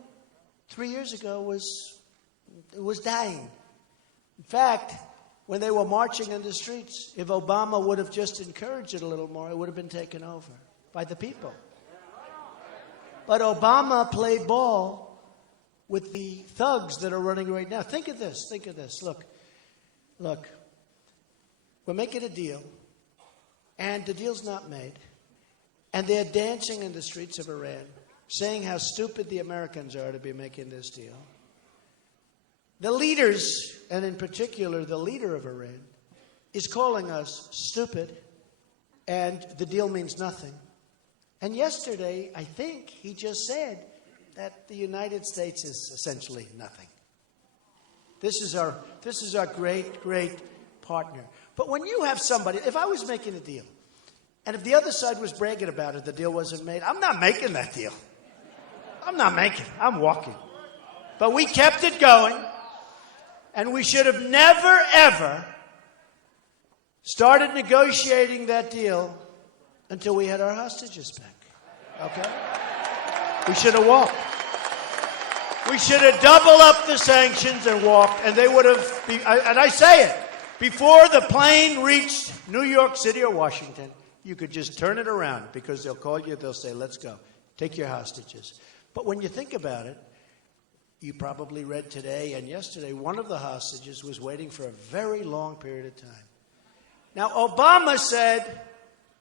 3 years ago was dying. In fact, when they were marching in the streets, if Obama would have just encouraged it a little more, it would have been taken over by the people. But Obama played ball with the thugs that are running right now. Think of this. Look. We're making a deal, and the deal's not made. And they're dancing in the streets of Iran, saying how stupid the Americans are to be making this deal. The leaders, and in particular the leader of Iran, is calling us stupid, and the deal means nothing. And yesterday, I think he just said that the United States is essentially nothing. This is our great, great partner. But when you have somebody, if I was making a deal, and if the other side was bragging about it, the deal wasn't made, I'm not making that deal. I'm walking. But we kept it going, and we should have never, ever started negotiating that deal until we had our hostages back. Okay? We should have walked. We should have doubled up the sanctions and walked, and they would have, and I say it, before the plane reached New York City or Washington, you could just turn it around because they'll call you, they'll say, let's go, take your hostages. But when you think about it, you probably read today and yesterday, one of the hostages was waiting for a very long period of time. Now, Obama said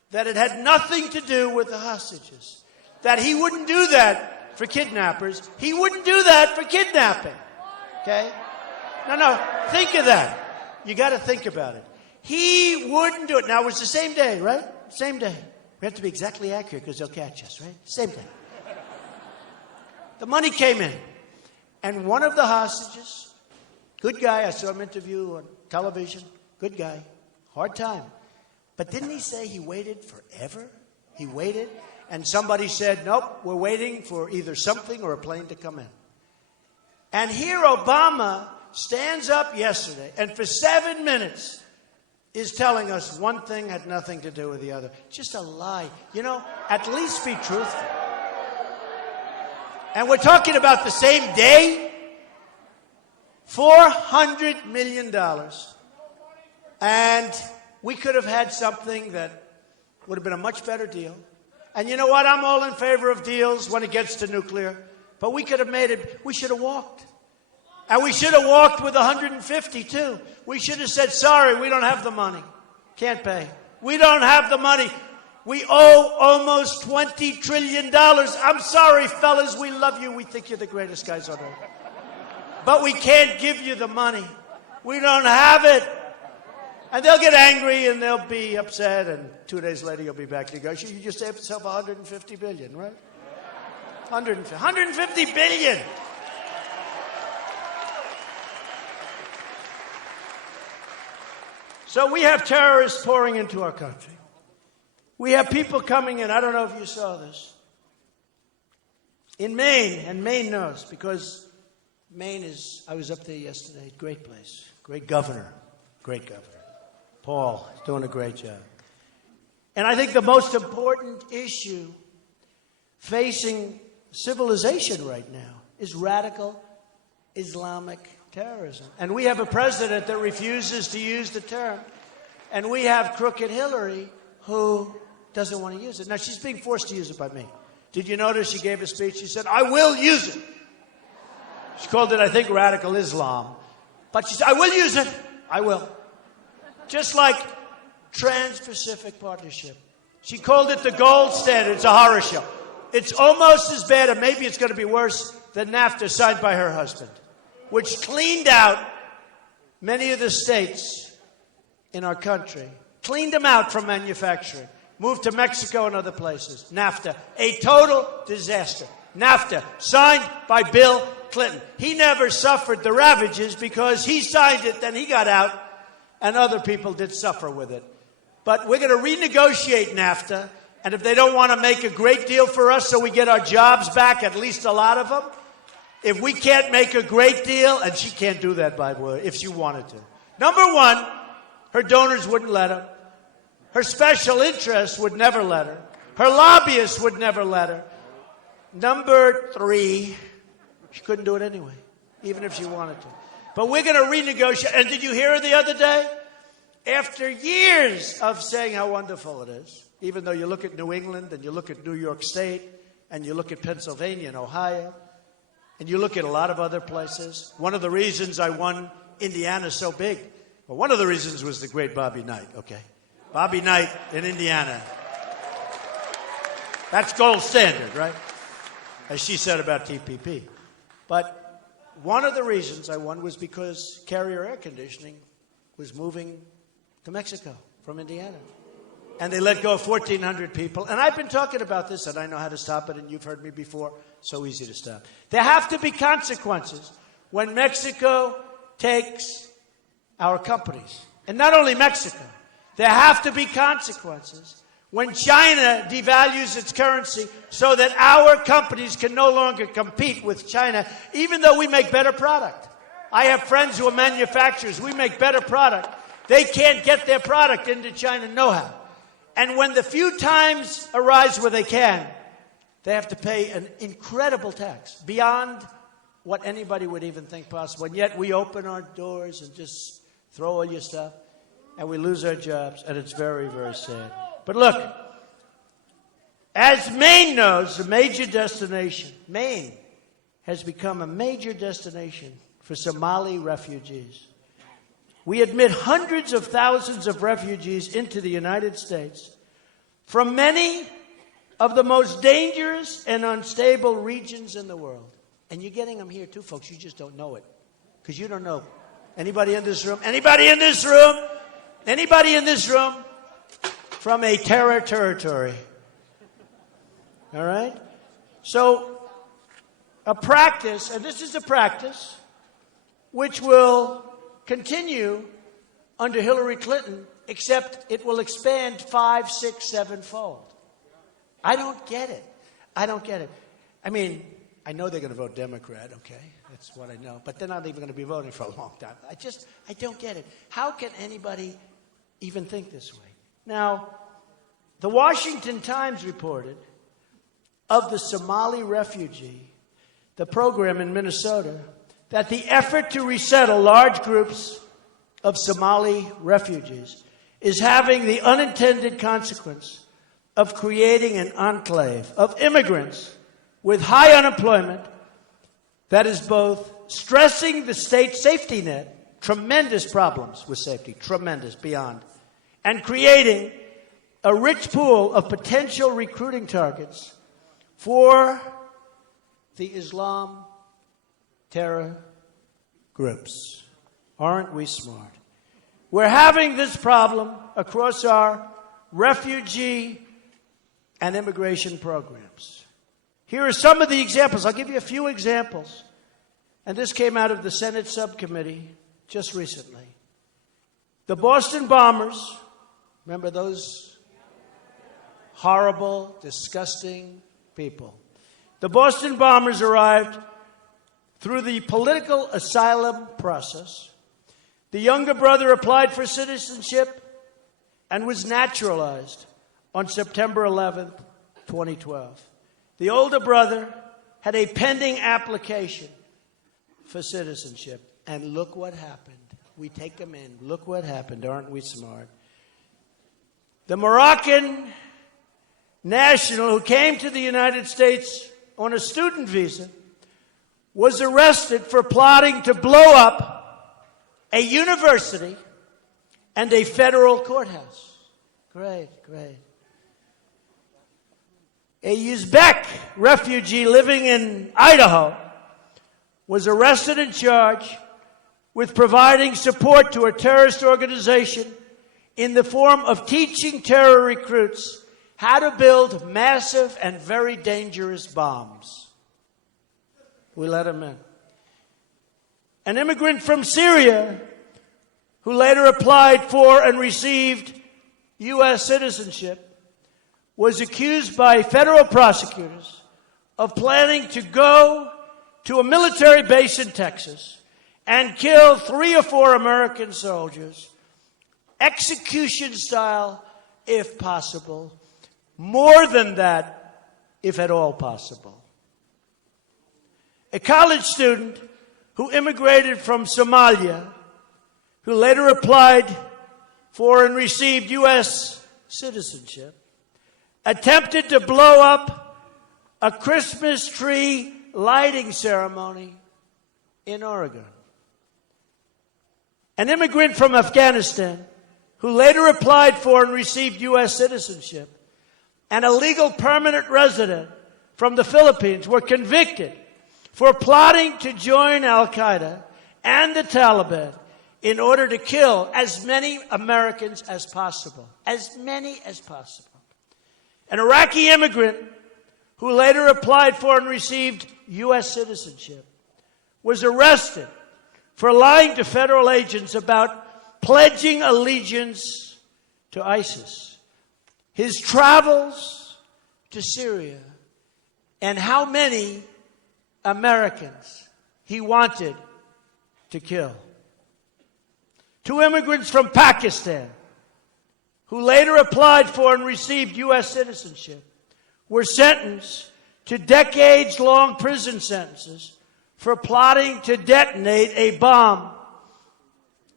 that it had nothing to do with the hostages, that he wouldn't do that for kidnappers. He wouldn't do that for kidnapping. Okay? No, think of that. You got to think about it. He wouldn't do it. Now, it was the same day, right? Same day. We have to be exactly accurate because they'll catch us, right? Same day. The money came in. And one of the hostages, good guy, I saw him interview on television, good guy, hard time. But didn't he say he waited forever? He waited, and somebody said, nope, we're waiting for either something or a plane to come in. And here Obama stands up yesterday, and for 7 minutes is telling us one thing had nothing to do with the other. Just a lie. You know, at least be truthful. And we're talking about the same day, $400 million. And we could have had something that would have been a much better deal. And you know what? I'm all in favor of deals when it gets to nuclear. But we could have made it. We should have walked. And we should have walked with 150, too. We should have said, sorry, we don't have the money. Can't pay. We don't have the money. We owe almost $20 trillion. I'm sorry, fellas. We love you. We think you're the greatest guys on earth. But we can't give you the money. We don't have it. And they'll get angry and they'll be upset. And 2 days later, you'll be back negotiating. You just saved yourself $150 billion, right? 150 billion. So we have terrorists pouring into our country. We have people coming in. I don't know if you saw this. In Maine, and Maine knows, because Maine is, I was up there yesterday, great place, great governor. Paul is doing a great job. And I think the most important issue facing civilization right now is radical Islamic terrorism. And we have a president that refuses to use the term. And we have crooked Hillary who doesn't want to use it. Now, she's being forced to use it by me. Did you notice she gave a speech? She said, I will use it. She called it, I think, radical Islam. But she said, I will use it. I will. Just like Trans-Pacific Partnership. She called it the gold standard. It's a horror show. It's almost as bad, and maybe it's going to be worse, than NAFTA signed by her husband, which cleaned out many of the states in our country, cleaned them out from manufacturing, moved to Mexico and other places. NAFTA, a total disaster. NAFTA, signed by Bill Clinton. He never suffered the ravages because he signed it, then he got out, and other people did suffer with it. But we're going to renegotiate NAFTA, and if they don't want to make a great deal for us so we get our jobs back, at least a lot of them, if we can't make a great deal, and she can't do that, by the way, if she wanted to. Number one, her donors wouldn't let her. Her special interests would never let her. Her lobbyists would never let her. Number three, She couldn't do it anyway, even if she wanted to. But we're going to renegotiate. And did you hear her the other day? After years of saying how wonderful it is, even though you look at New England and you look at New York State and you look at Pennsylvania and Ohio and you look at a lot of other places, one of the reasons I won Indiana so big, well, one of the reasons was the great Bobby Knight, okay? Bobby Knight in Indiana. That's gold standard, right? As she said about TPP. But one of the reasons I won was because Carrier Air Conditioning was moving to Mexico from Indiana. And they let go of 1,400 people. And I've been talking about this, and I know how to stop it, and you've heard me before. So easy to stop. There have to be consequences when Mexico takes our companies. And not only Mexico. There have to be consequences when China devalues its currency so that our companies can no longer compete with China, even though we make better product. I have friends who are manufacturers. We make better product. They can't get their product into China, no how. And when the few times arise where they can, they have to pay an incredible tax beyond what anybody would even think possible. And yet we open our doors and just throw all your stuff, and we lose our jobs, and it's very, very sad. But look, as Maine knows, a major destination, Maine has become a major destination for Somali refugees. We admit hundreds of thousands of refugees into the United States from many of the most dangerous and unstable regions in the world. And you're getting them here too, folks. You just don't know it. Because you don't know. Anybody in this room? Anybody in this room? Anybody in this room from a terror territory? All right? So, a practice, and this is a practice, which will continue under Hillary Clinton, except it will expand 5, 6, 7-fold. I don't get it. I don't get it. I mean, I know they're going to vote Democrat, okay? That's what I know. But they're not even going to be voting for a long time. I don't get it. How can anybody even think this way? Now, the Washington Times reported of the Somali refugee, the program in Minnesota, that the effort to resettle large groups of Somali refugees is having the unintended consequence of creating an enclave of immigrants with high unemployment that is both stressing the state safety net, tremendous problems with safety, tremendous, beyond, and creating a rich pool of potential recruiting targets for the Islam terror groups. Aren't we smart? We're having this problem across our refugee and immigration programs. Here are some of the examples. I'll give you a few examples. And this came out of the Senate subcommittee just recently. The Boston bombers, remember those horrible, disgusting people? The Boston bombers arrived through the political asylum process. The younger brother applied for citizenship and was naturalized on September 11th, 2012. The older brother had a pending application for citizenship. And look what happened. We take them in. Look what happened. Aren't we smart? The Moroccan national who came to the United States on a student visa was arrested for plotting to blow up a university and a federal courthouse. Great, great. A Uzbek refugee living in Idaho was arrested and charged with providing support to a terrorist organization in the form of teaching terror recruits how to build massive and very dangerous bombs. We let him in. An immigrant from Syria who later applied for and received U.S. citizenship was accused by federal prosecutors of planning to go to a military base in Texas and kill 3 or 4 American soldiers, execution style, if possible, more than that, if at all possible. a college student who immigrated from Somalia, who later applied for and received U.S. citizenship, attempted to blow up a Christmas tree lighting ceremony in Oregon. An immigrant from Afghanistan who later applied for and received U.S. citizenship, and a legal permanent resident from the Philippines were convicted for plotting to join al-Qaeda and the Taliban in order to kill as many Americans as possible. As many as possible. An Iraqi immigrant who later applied for and received U.S. citizenship was arrested for lying to federal agents about pledging allegiance to ISIS, his travels to Syria, and how many Americans he wanted to kill. 2 immigrants from Pakistan who later applied for and received U.S. citizenship were sentenced to decades-long prison sentences for plotting to detonate a bomb,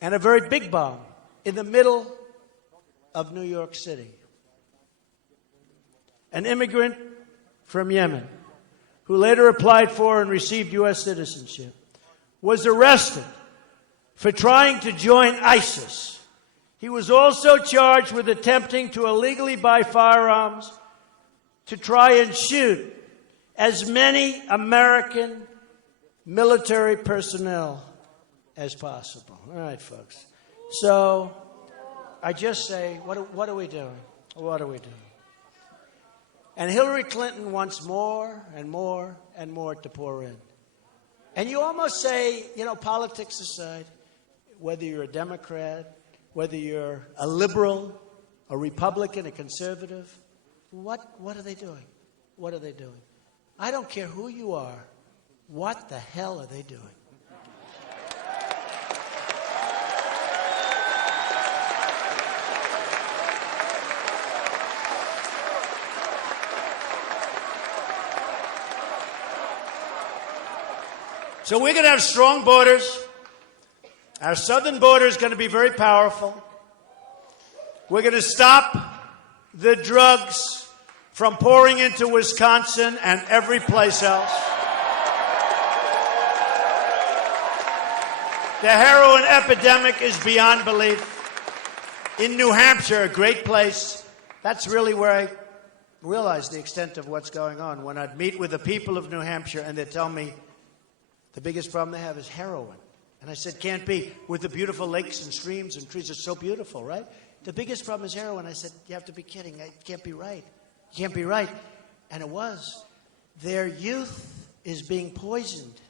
and a very big bomb, in the middle of New York City. An immigrant from Yemen who later applied for and received U.S. citizenship was arrested for trying to join ISIS. He was also charged with attempting to illegally buy firearms to try and shoot as many American military personnel as possible. All right, folks. So I just say, what are we doing? What are we doing? And Hillary Clinton wants more and more and more to pour in. And you almost say, politics aside, whether you're a Democrat, whether you're a liberal, a Republican, a conservative, what are they doing? What are they doing? I don't care who you are. What the hell are they doing? So we're going to have strong borders. Our southern border is going to be very powerful. We're going to stop the drugs from pouring into Wisconsin and every place else. The heroin epidemic is beyond belief. In New Hampshire, a great place, that's really where I realized the extent of what's going on. When I'd meet with the people of New Hampshire and they'd tell me the biggest problem they have is heroin. And I said, can't be. With the beautiful lakes and streams and trees, it's so beautiful, right? The biggest problem is heroin. I said, you have to be kidding. It can't be right. It can't be right. And it was. Their youth is being poisoned.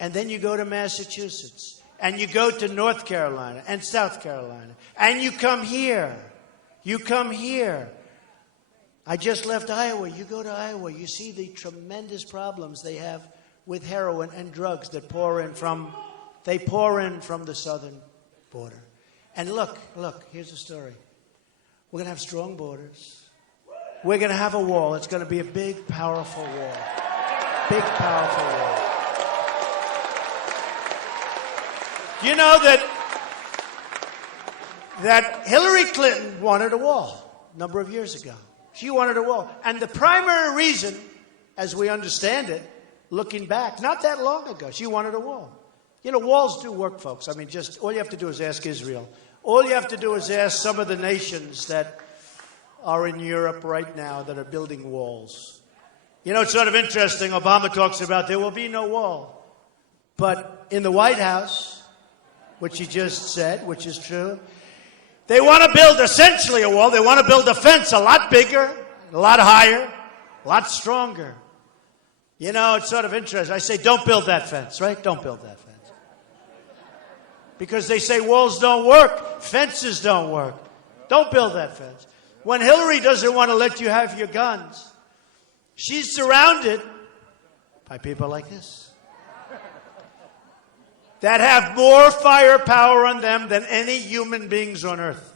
And then you go to Massachusetts. And you go to North Carolina and South Carolina. And you come here. You come here. I just left Iowa. You go to Iowa. You see the tremendous problems they have with heroin and drugs that pour in from the southern border. And look, here's the story. We're going to have strong borders. We're going to have a wall. It's going to be a big, powerful wall. Big, powerful wall. You know that Hillary Clinton wanted a wall a number of years ago. She wanted a wall. And the primary reason, as we understand it, looking back, not that long ago, she wanted a wall. Walls do work, folks. I mean, just all you have to do is ask Israel. All you have to do is ask some of the nations that are in Europe right now that are building walls. It's sort of interesting. Obama talks about there will be no wall. But in the White House, which he just said, which is true, they want to build essentially a wall. They want to build a fence a lot bigger, a lot higher, a lot stronger. It's sort of interesting. I say, don't build that fence, right? Don't build that fence. Because they say walls don't work, fences don't work. Don't build that fence. When Hillary doesn't want to let you have your guns, she's surrounded by people like this that have more firepower on them than any human beings on earth.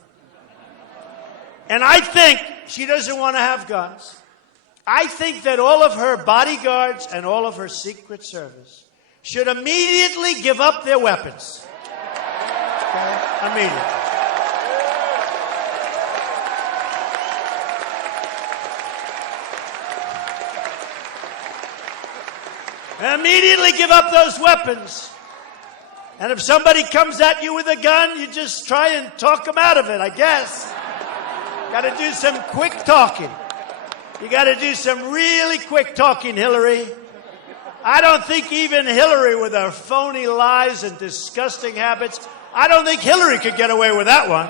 And I think she doesn't want to have guns. I think that all of her bodyguards and all of her Secret Service should immediately give up their weapons. Okay? Immediately. Immediately give up those weapons. And if somebody comes at you with a gun, you just try and talk them out of it, I guess. Got to do some quick talking. You got to do some really quick talking, Hillary. I don't think even Hillary, with her phony lies and disgusting habits, I don't think Hillary could get away with that one.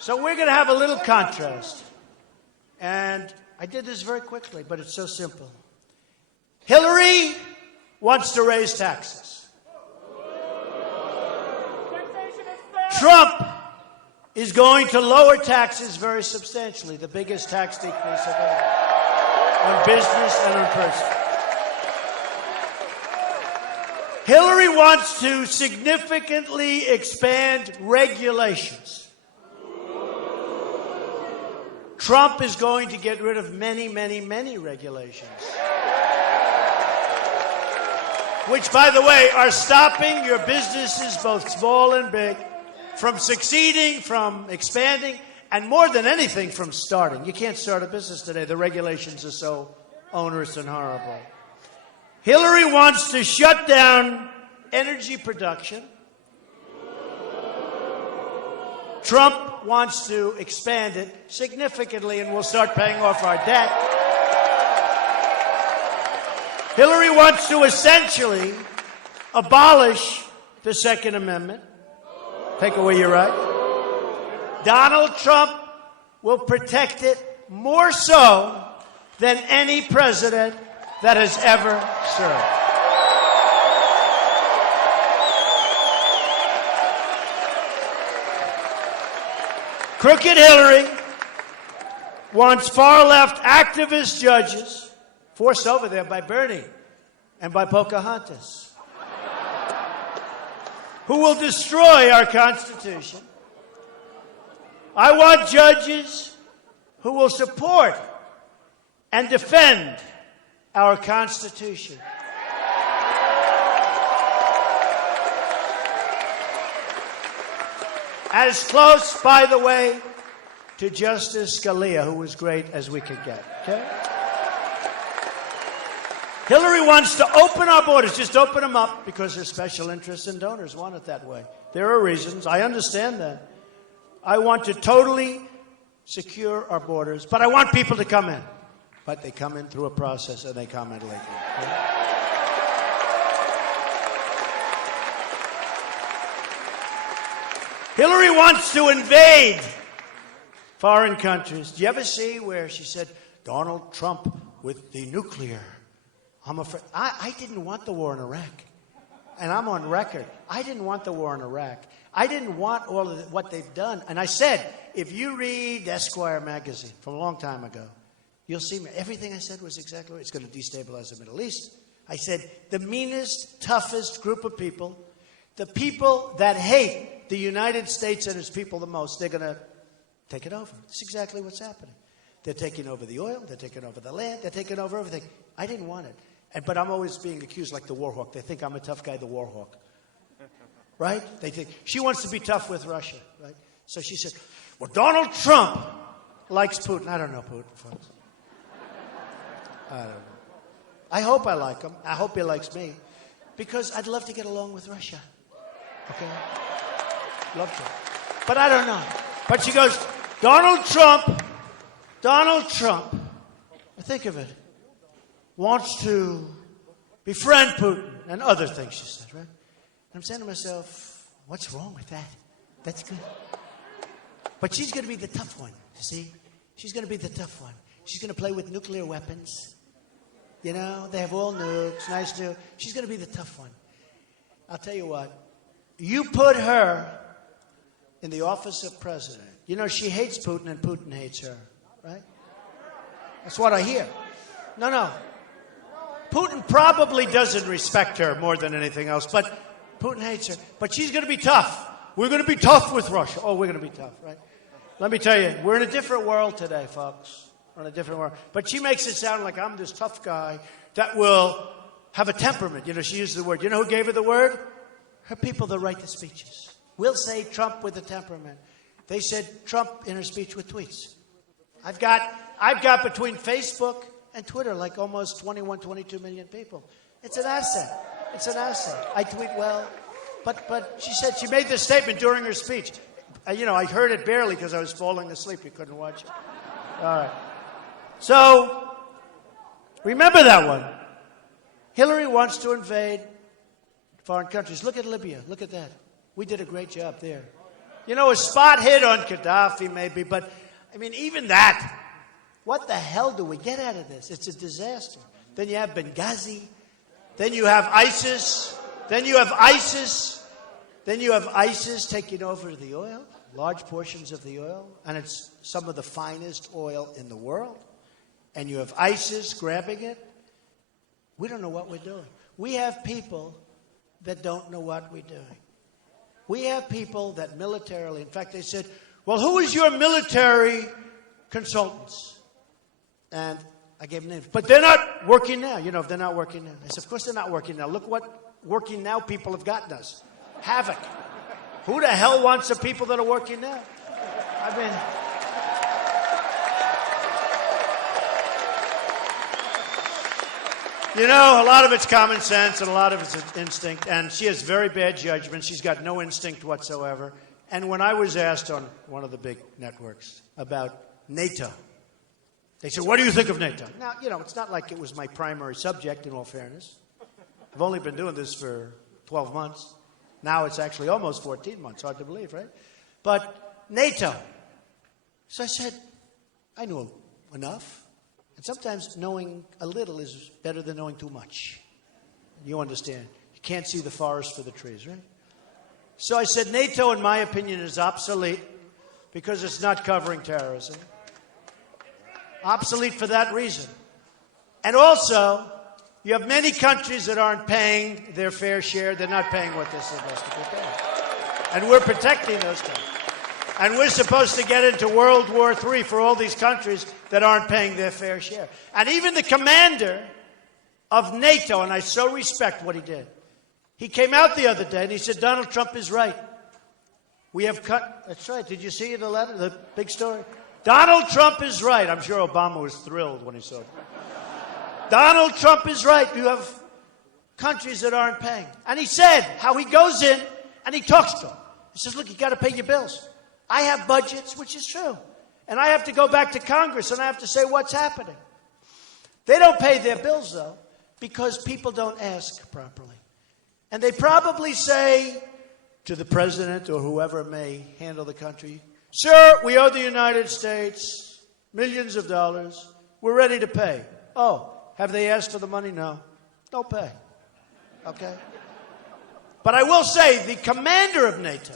So we're going to have a little contrast. And I did this very quickly, but it's so simple. Hillary wants to raise taxes. Trump is going to lower taxes very substantially, the biggest tax decrease of all, on business and on persons. Hillary wants to significantly expand regulations. Trump is going to get rid of many, many, many regulations. Which, by the way, are stopping your businesses, both small and big, from succeeding, from expanding, and more than anything, from starting. You can't start a business today. The regulations are so onerous and horrible. Hillary wants to shut down energy production. Trump wants to expand it significantly, and we'll start paying off our debt. Hillary wants to essentially abolish the Second Amendment, take away your right. Donald Trump will protect it more so than any president that has ever served. Crooked Hillary wants far-left activist judges, forced over there by Bernie and by Pocahontas, who will destroy our Constitution. I want judges who will support and defend our Constitution. As close, by the way, to Justice Scalia, who was great as we could get. Okay? Hillary wants to open our borders, just open them up, because her special interests and donors want it that way. There are reasons. I understand that. I want to totally secure our borders, but I want people to come in. But they come in through a process, and they come in legally. Okay? Hillary wants to invade foreign countries. Do you ever see where she said, Donald Trump with the nuclear? I'm afraid. I didn't want the war in Iraq. And I'm on record. I didn't want the war in Iraq. I didn't want all of what they've done. And I said, if you read Esquire magazine from a long time ago, you'll see me. Everything I said was exactly right. It's going to destabilize the Middle East. I said, the meanest, toughest group of people, the people that hate the United States and its people the most, they're going to take it over. That's exactly what's happening. They're taking over the oil. They're taking over the land. They're taking over everything. I didn't want it. But I'm always being accused like the war hawk. They think I'm a tough guy, the war hawk. Right? They think she wants to be tough with Russia. Right? So she said, well, Donald Trump likes Putin. I don't know Putin, folks. I don't know. I hope I like him. I hope he likes me. Because I'd love to get along with Russia. Okay? Love to. But I don't know. But she goes, Donald Trump, think of it, wants to befriend Putin and other things, she said, right? And I'm saying to myself, what's wrong with that? That's good. But she's going to be the tough one, you see? She's going to be the tough one. She's going to play with nuclear weapons. You know, they have all nukes, nice nukes. She's going to be the tough one. I'll tell you what. You put her in the office of president. You know, she hates Putin and Putin hates her, right? That's what I hear. No. Putin probably doesn't respect her more than anything else, but Putin hates her. But she's going to be tough. We're going to be tough with Russia. Oh, we're going to be tough, right? Let me tell you, we're in a different world today, folks. We're in a different world. But she makes it sound like I'm this tough guy that will have a temperament. You know, she used the word. You know who gave her the word? Her people that write the speeches. We'll say Trump with a temperament. They said Trump in her speech with tweets. I've got between Facebook and Twitter like almost 21, 22 million people. It's an asset. It's an asset. I tweet well. But she said she made this statement during her speech. You know, I heard it barely because I was falling asleep. You couldn't watch it. All right. So, remember that one. Hillary wants to invade foreign countries. Look at Libya. Look at that. We did a great job there. You know, a spot hit on Gaddafi maybe, but, I mean, even that. What the hell do we get out of this? It's a disaster. Then you have Benghazi. Then you have ISIS. Then you have ISIS. Then you have ISIS taking over the oil, large portions of the oil, and it's some of the finest oil in the world. And you have ISIS grabbing it. We don't know what we're doing. We have people that don't know what we're doing. We have people that militarily, in fact, they said, well, who is your military consultants? And I gave them names. But they're not working now. You know, if they're not working now. I said, of course they're not working now. Look what working now people have gotten us. Havoc. Who the hell wants the people that are working now? I mean, you know, a lot of it's common sense and a lot of it's instinct. And she has very bad judgment. She's got no instinct whatsoever. And when I was asked on one of the big networks about NATO, they said, what do you think of NATO? Now, you know, it's not like it was my primary subject, in all fairness. I've only been doing this for 12 months. Now it's actually almost 14 months. Hard to believe, right? But NATO. So I said, I knew enough. And sometimes knowing a little is better than knowing too much. You understand. You can't see the forest for the trees, right? So I said, NATO, in my opinion, is obsolete because it's not covering terrorism. Obsolete for that reason. And also, you have many countries that aren't paying their fair share. They're not paying what they're supposed to be paying. And we're protecting those countries. And we're supposed to get into World War III for all these countries that aren't paying their fair share. And even the commander of NATO, and I so respect what he did, he came out the other day and he said, Donald Trump is right. We have cut. That's right. Did you see the letter, the big story? Donald Trump is right. I'm sure Obama was thrilled when he saw it. Donald Trump is right. You have countries that aren't paying. And he said how he goes in and he talks to them. He says, look, you got to pay your bills. I have budgets, which is true. And I have to go back to Congress and I have to say what's happening. They don't pay their bills, though, because people don't ask properly. And they probably say to the president or whoever may handle the country, sir, we owe the United States millions of dollars. We're ready to pay. Oh, have they asked for the money? No. Don't pay. Okay? But I will say the commander of NATO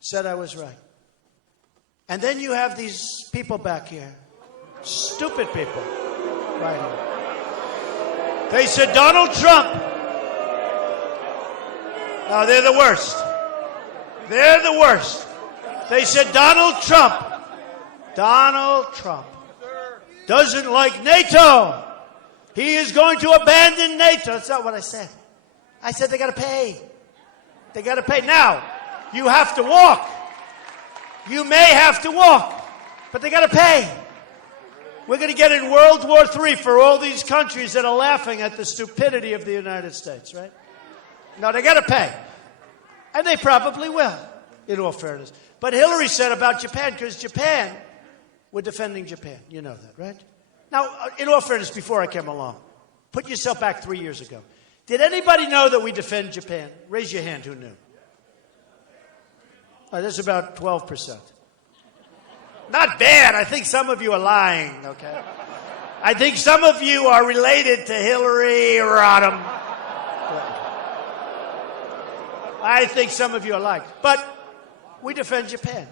said I was right. And then you have these people back here, stupid people, right here. They said Donald Trump. No, they're the worst. They're the worst. They said Donald Trump doesn't like NATO. He is going to abandon NATO. That's not what I said. I said they got to pay. They got to pay. Now, you have to walk. You may have to walk, but they got to pay. We're going to get in World War III for all these countries that are laughing at the stupidity of the United States, right? No, they got to pay. And they probably will, in all fairness. But Hillary said about Japan, because Japan, we're defending Japan. You know that, right? Now, in all fairness, before I came along, put yourself back 3 years ago. Did anybody know that we defend Japan? Raise your hand who knew. Oh, that's about 12%. Not bad. I think some of you are lying, okay? I think some of you are related to Hillary Rodham. I think some of you are like. But we defend Japan.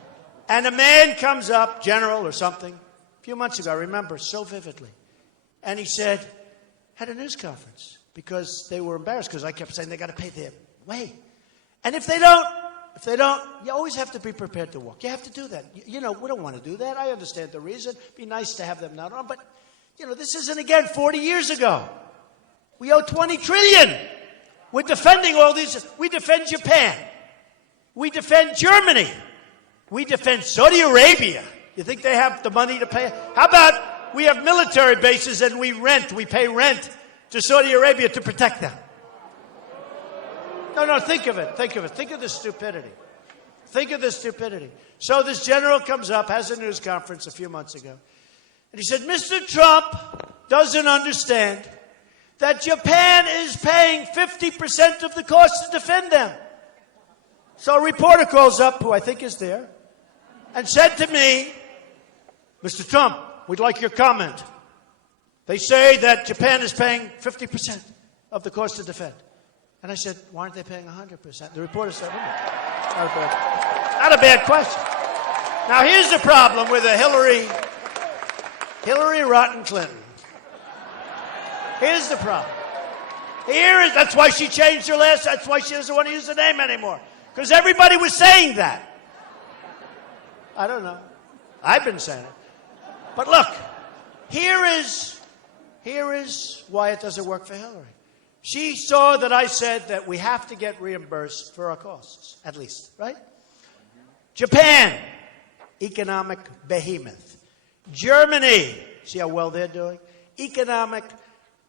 And a man comes up, general or something, a few months ago, I remember so vividly. And he said, had a news conference, because they were embarrassed, because I kept saying they got to pay their way. And if they don't, you always have to be prepared to walk. You have to do that. You know, we don't want to do that. I understand the reason. It'd be nice to have them not on. But, you know, this isn't, again, 40 years ago. We owe $20 trillion. We're defending all these. We defend Japan. We defend Germany. We defend Saudi Arabia. You think they have the money to pay? How about we have military bases and we pay rent to Saudi Arabia to protect them? No, think of it. Think of the stupidity. Think of the stupidity. So this general comes up, has a news conference a few months ago, and he said, Mr. Trump doesn't understand that Japan is paying 50% of the cost to defend them. So a reporter calls up, who I think is there, and said to me, Mr. Trump, we'd like your comment. They say that Japan is paying 50% of the cost to defend. And I said, why aren't they paying 100%? The reporter said, not a bad question. Now, here's the problem with a Hillary Rotten Clinton. Here's the problem. That's why she changed her that's why she doesn't want to use the name anymore. Because everybody was saying that. I don't know. I've been saying it. But look, here is why it doesn't work for Hillary. She saw that I said that we have to get reimbursed for our costs, at least, right? Japan, economic behemoth. Germany, see how well they're doing? Economic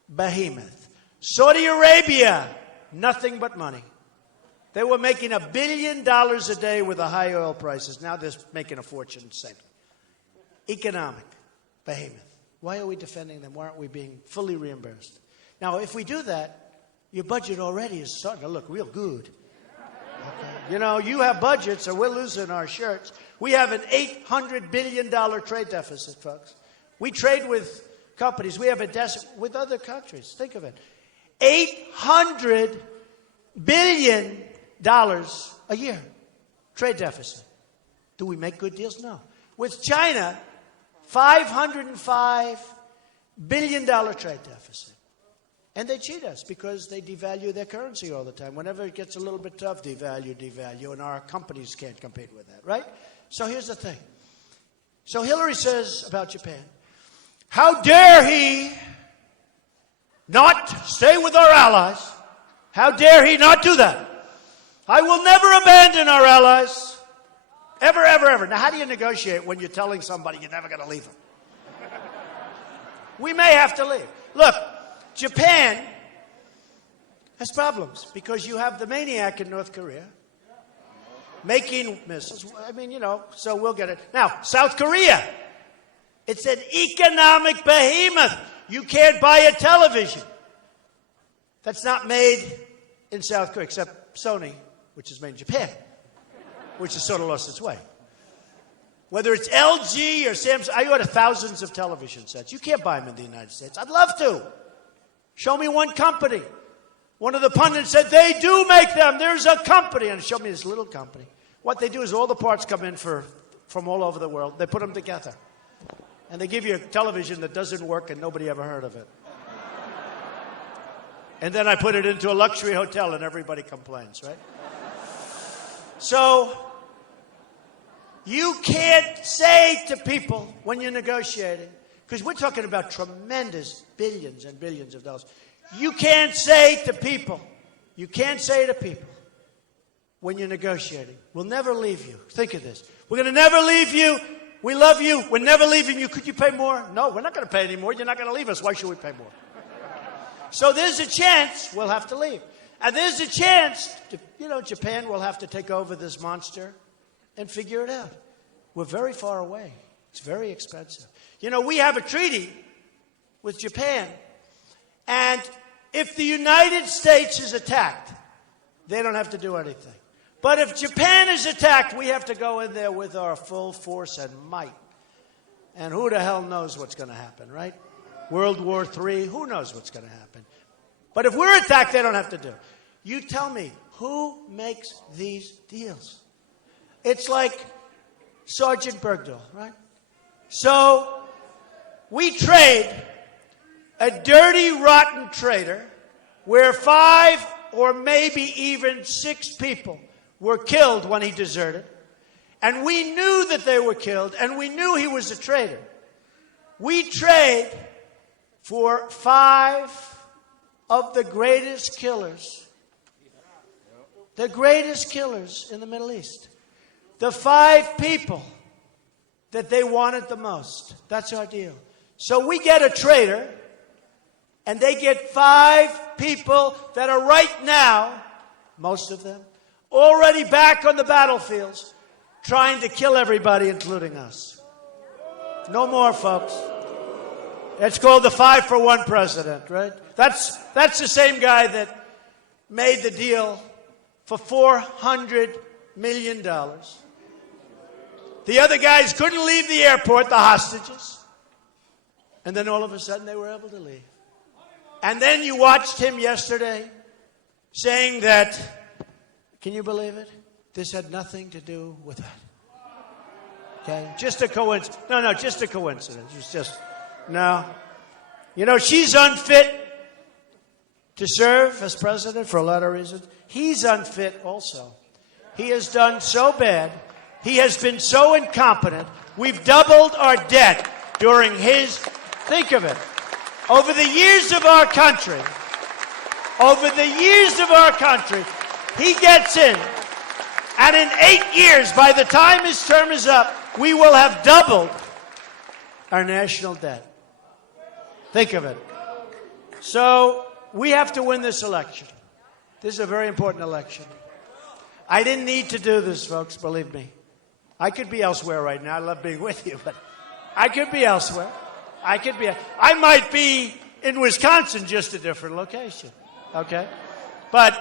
behemoth. Saudi Arabia, nothing but money. They were making $1 billion a day with the high oil prices. Now they're making a fortune. Same. Economic behemoth. Why are we defending them? Why aren't we being fully reimbursed? Now, if we do that, your budget already is starting to look real good. Okay. You know, you have budgets, so we're losing our shirts. We have an $800 billion trade deficit, folks. We trade with companies. We have a deficit with other countries. Think of it. $800 billion a year. Trade deficit. Do we make good deals? No. With China, $505 billion trade deficit. And they cheat us because they devalue their currency all the time. Whenever it gets a little bit tough, devalue, and our companies can't compete with that, right? So here's the thing. So Hillary says about Japan, how dare he not stay with our allies? How dare he not do that? I will never abandon our allies. Ever, ever, ever. Now, how do you negotiate when you're telling somebody you're never going to leave them? We may have to leave. Look, Japan has problems because you have the maniac in North Korea making missiles. I mean, you know, so we'll get it. Now, South Korea, it's an economic behemoth. You can't buy a television that's not made in South Korea, except Sony, which is made in Japan, which has sort of lost its way. Whether it's LG or Samsung, I order thousands of television sets. You can't buy them in the United States. I'd love to. Show me one company. One of the pundits said, they do make them. There's a company. And showed me this little company. What they do is all the parts come in from all over the world. They put them together. And they give you a television that doesn't work and nobody ever heard of it. And then I put it into a luxury hotel and everybody complains, right? So, you can't say to people when you're negotiating, because we're talking about tremendous billions and billions of dollars. You can't say to people when you're negotiating, we'll never leave you. Think of this. We're going to never leave you. We love you. We're never leaving you. Could you pay more? No, we're not going to pay any more. You're not going to leave us. Why should we pay more? So there's a chance we'll have to leave. And there's a chance, Japan will have to take over this monster and figure it out. We're very far away. It's very expensive. We have a treaty with Japan, and if the United States is attacked, they don't have to do anything. But if Japan is attacked, we have to go in there with our full force and might. And who the hell knows what's going to happen, right? World War III, who knows what's going to happen? But if we're attacked, they don't have to do it. You tell me, Who makes these deals? It's like Sergeant Bergdahl, right? So we trade a dirty, rotten traitor where 5 or maybe even 6 people were killed when he deserted. And we knew that they were killed, and we knew he was a traitor. We trade for 5 of the greatest killers in the Middle East. The 5 people that they wanted the most. That's our deal. So we get a traitor, and they get 5 people that are right now, most of them, already back on the battlefields, trying to kill everybody, including us. No more, folks. It's called the 5-for-1 president, right? That's the same guy that made the deal for $400 million. The other guys couldn't leave the airport, the hostages. And then all of a sudden they were able to leave. And then you watched him yesterday saying that, can you believe it? This had nothing to do with that. Okay? Just a coincidence. No, just a coincidence. It's just, no. You know, she's unfit to serve as president for a lot of reasons. He's unfit also. He has done so bad. He has been so incompetent. We've doubled our debt during his, think of it, over the years of our country, he gets in, and in 8 years, by the time his term is up, we will have doubled our national debt. Think of it. So we have to win this election. This is a very important election. I didn't need to do this, folks, believe me. I could be elsewhere right now. I love being with you, but I could be elsewhere. I might be in Wisconsin, just a different location. Okay? But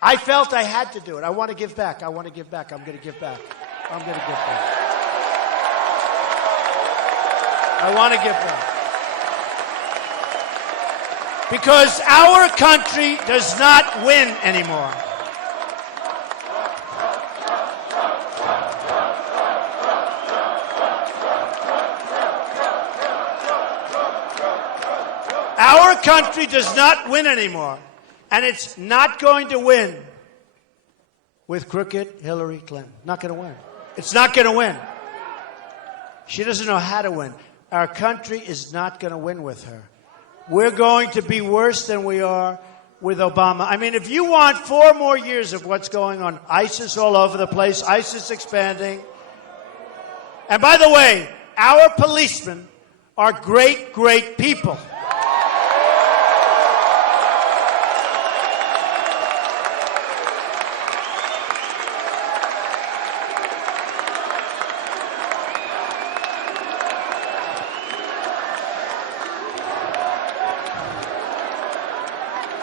I felt I had to do it. I want to give back. I'm going to give back. I want to give back. Because our country does not win anymore. Our country does not win anymore. And it's not going to win with crooked Hillary Clinton. Not going to win. It's not going to win. She doesn't know how to win. Our country is not going to win with her. We're going to be worse than we are with Obama. I mean, if you want 4 more years of what's going on, ISIS all over the place, ISIS expanding. And by the way, our policemen are great, great people.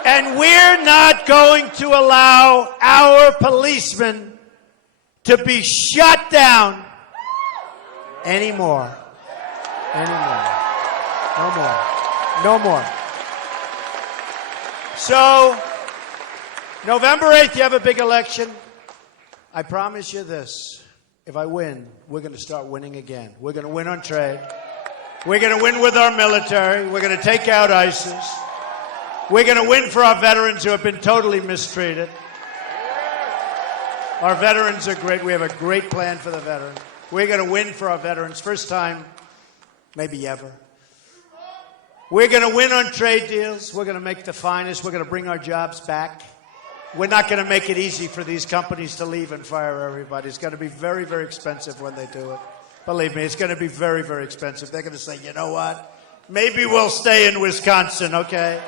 And we're not going to allow our policemen to be shut down anymore. No more. So, November 8th, you have a big election. I promise you this. If I win, we're going to start winning again. We're going to win on trade. We're going to win with our military. We're going to take out ISIS. We're going to win for our veterans who have been totally mistreated. Our veterans are great. We have a great plan for the veterans. We're going to win for our veterans. First time, maybe ever. We're going to win on trade deals. We're going to make the finest. We're going to bring our jobs back. We're not going to make it easy for these companies to leave and fire everybody. It's going to be very, very expensive when they do it. Believe me, it's going to be very, very expensive. They're going to say, you know what? Maybe we'll stay in Wisconsin, okay?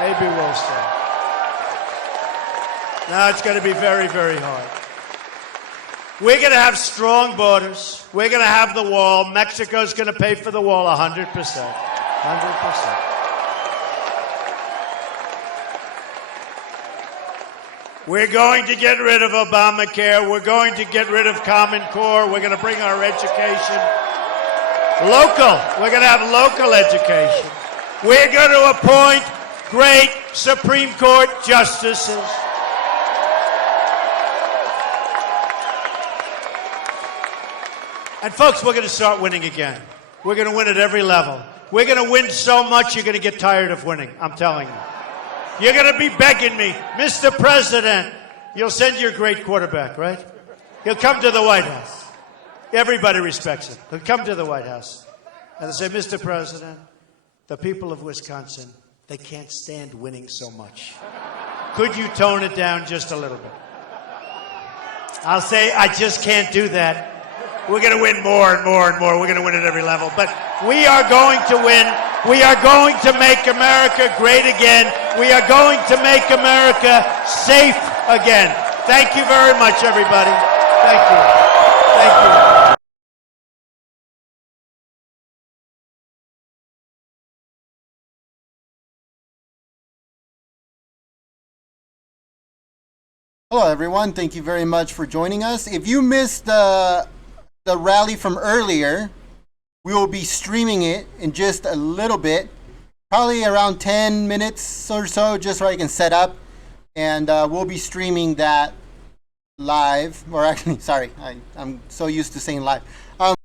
Maybe we'll stay. No, it's going to be very, very hard. We're going to have strong borders. We're going to have the wall. Mexico's going to pay for the wall 100%. 100%. We're going to get rid of Obamacare. We're going to get rid of Common Core. We're going to bring our education local. We're going to have local education. We're going to appoint great Supreme Court justices. And folks, we're going to start winning again. We're going to win at every level. We're going to win so much you're going to get tired of winning, I'm telling you. You're going to be begging me, Mr. President. You'll send your great quarterback, right? He'll come to the White House. Everybody respects him. He'll come to the White House. And they'll say, Mr. President, the people of Wisconsin, they can't stand winning so much. Could you tone it down just a little bit? I'll say, I just can't do that. We're going to win more and more and more. We're going to win at every level. But we are going to win. We are going to make America great again. We are going to make America safe again. Thank you very much, everybody. Thank you. Thank you. Hello, everyone. Thank you very much for joining us. If you missed the rally from earlier, we will be streaming it in just a little bit, probably around 10 minutes or so, just so I can set up. And we'll be streaming that live, or actually, sorry, I'm so used to saying live.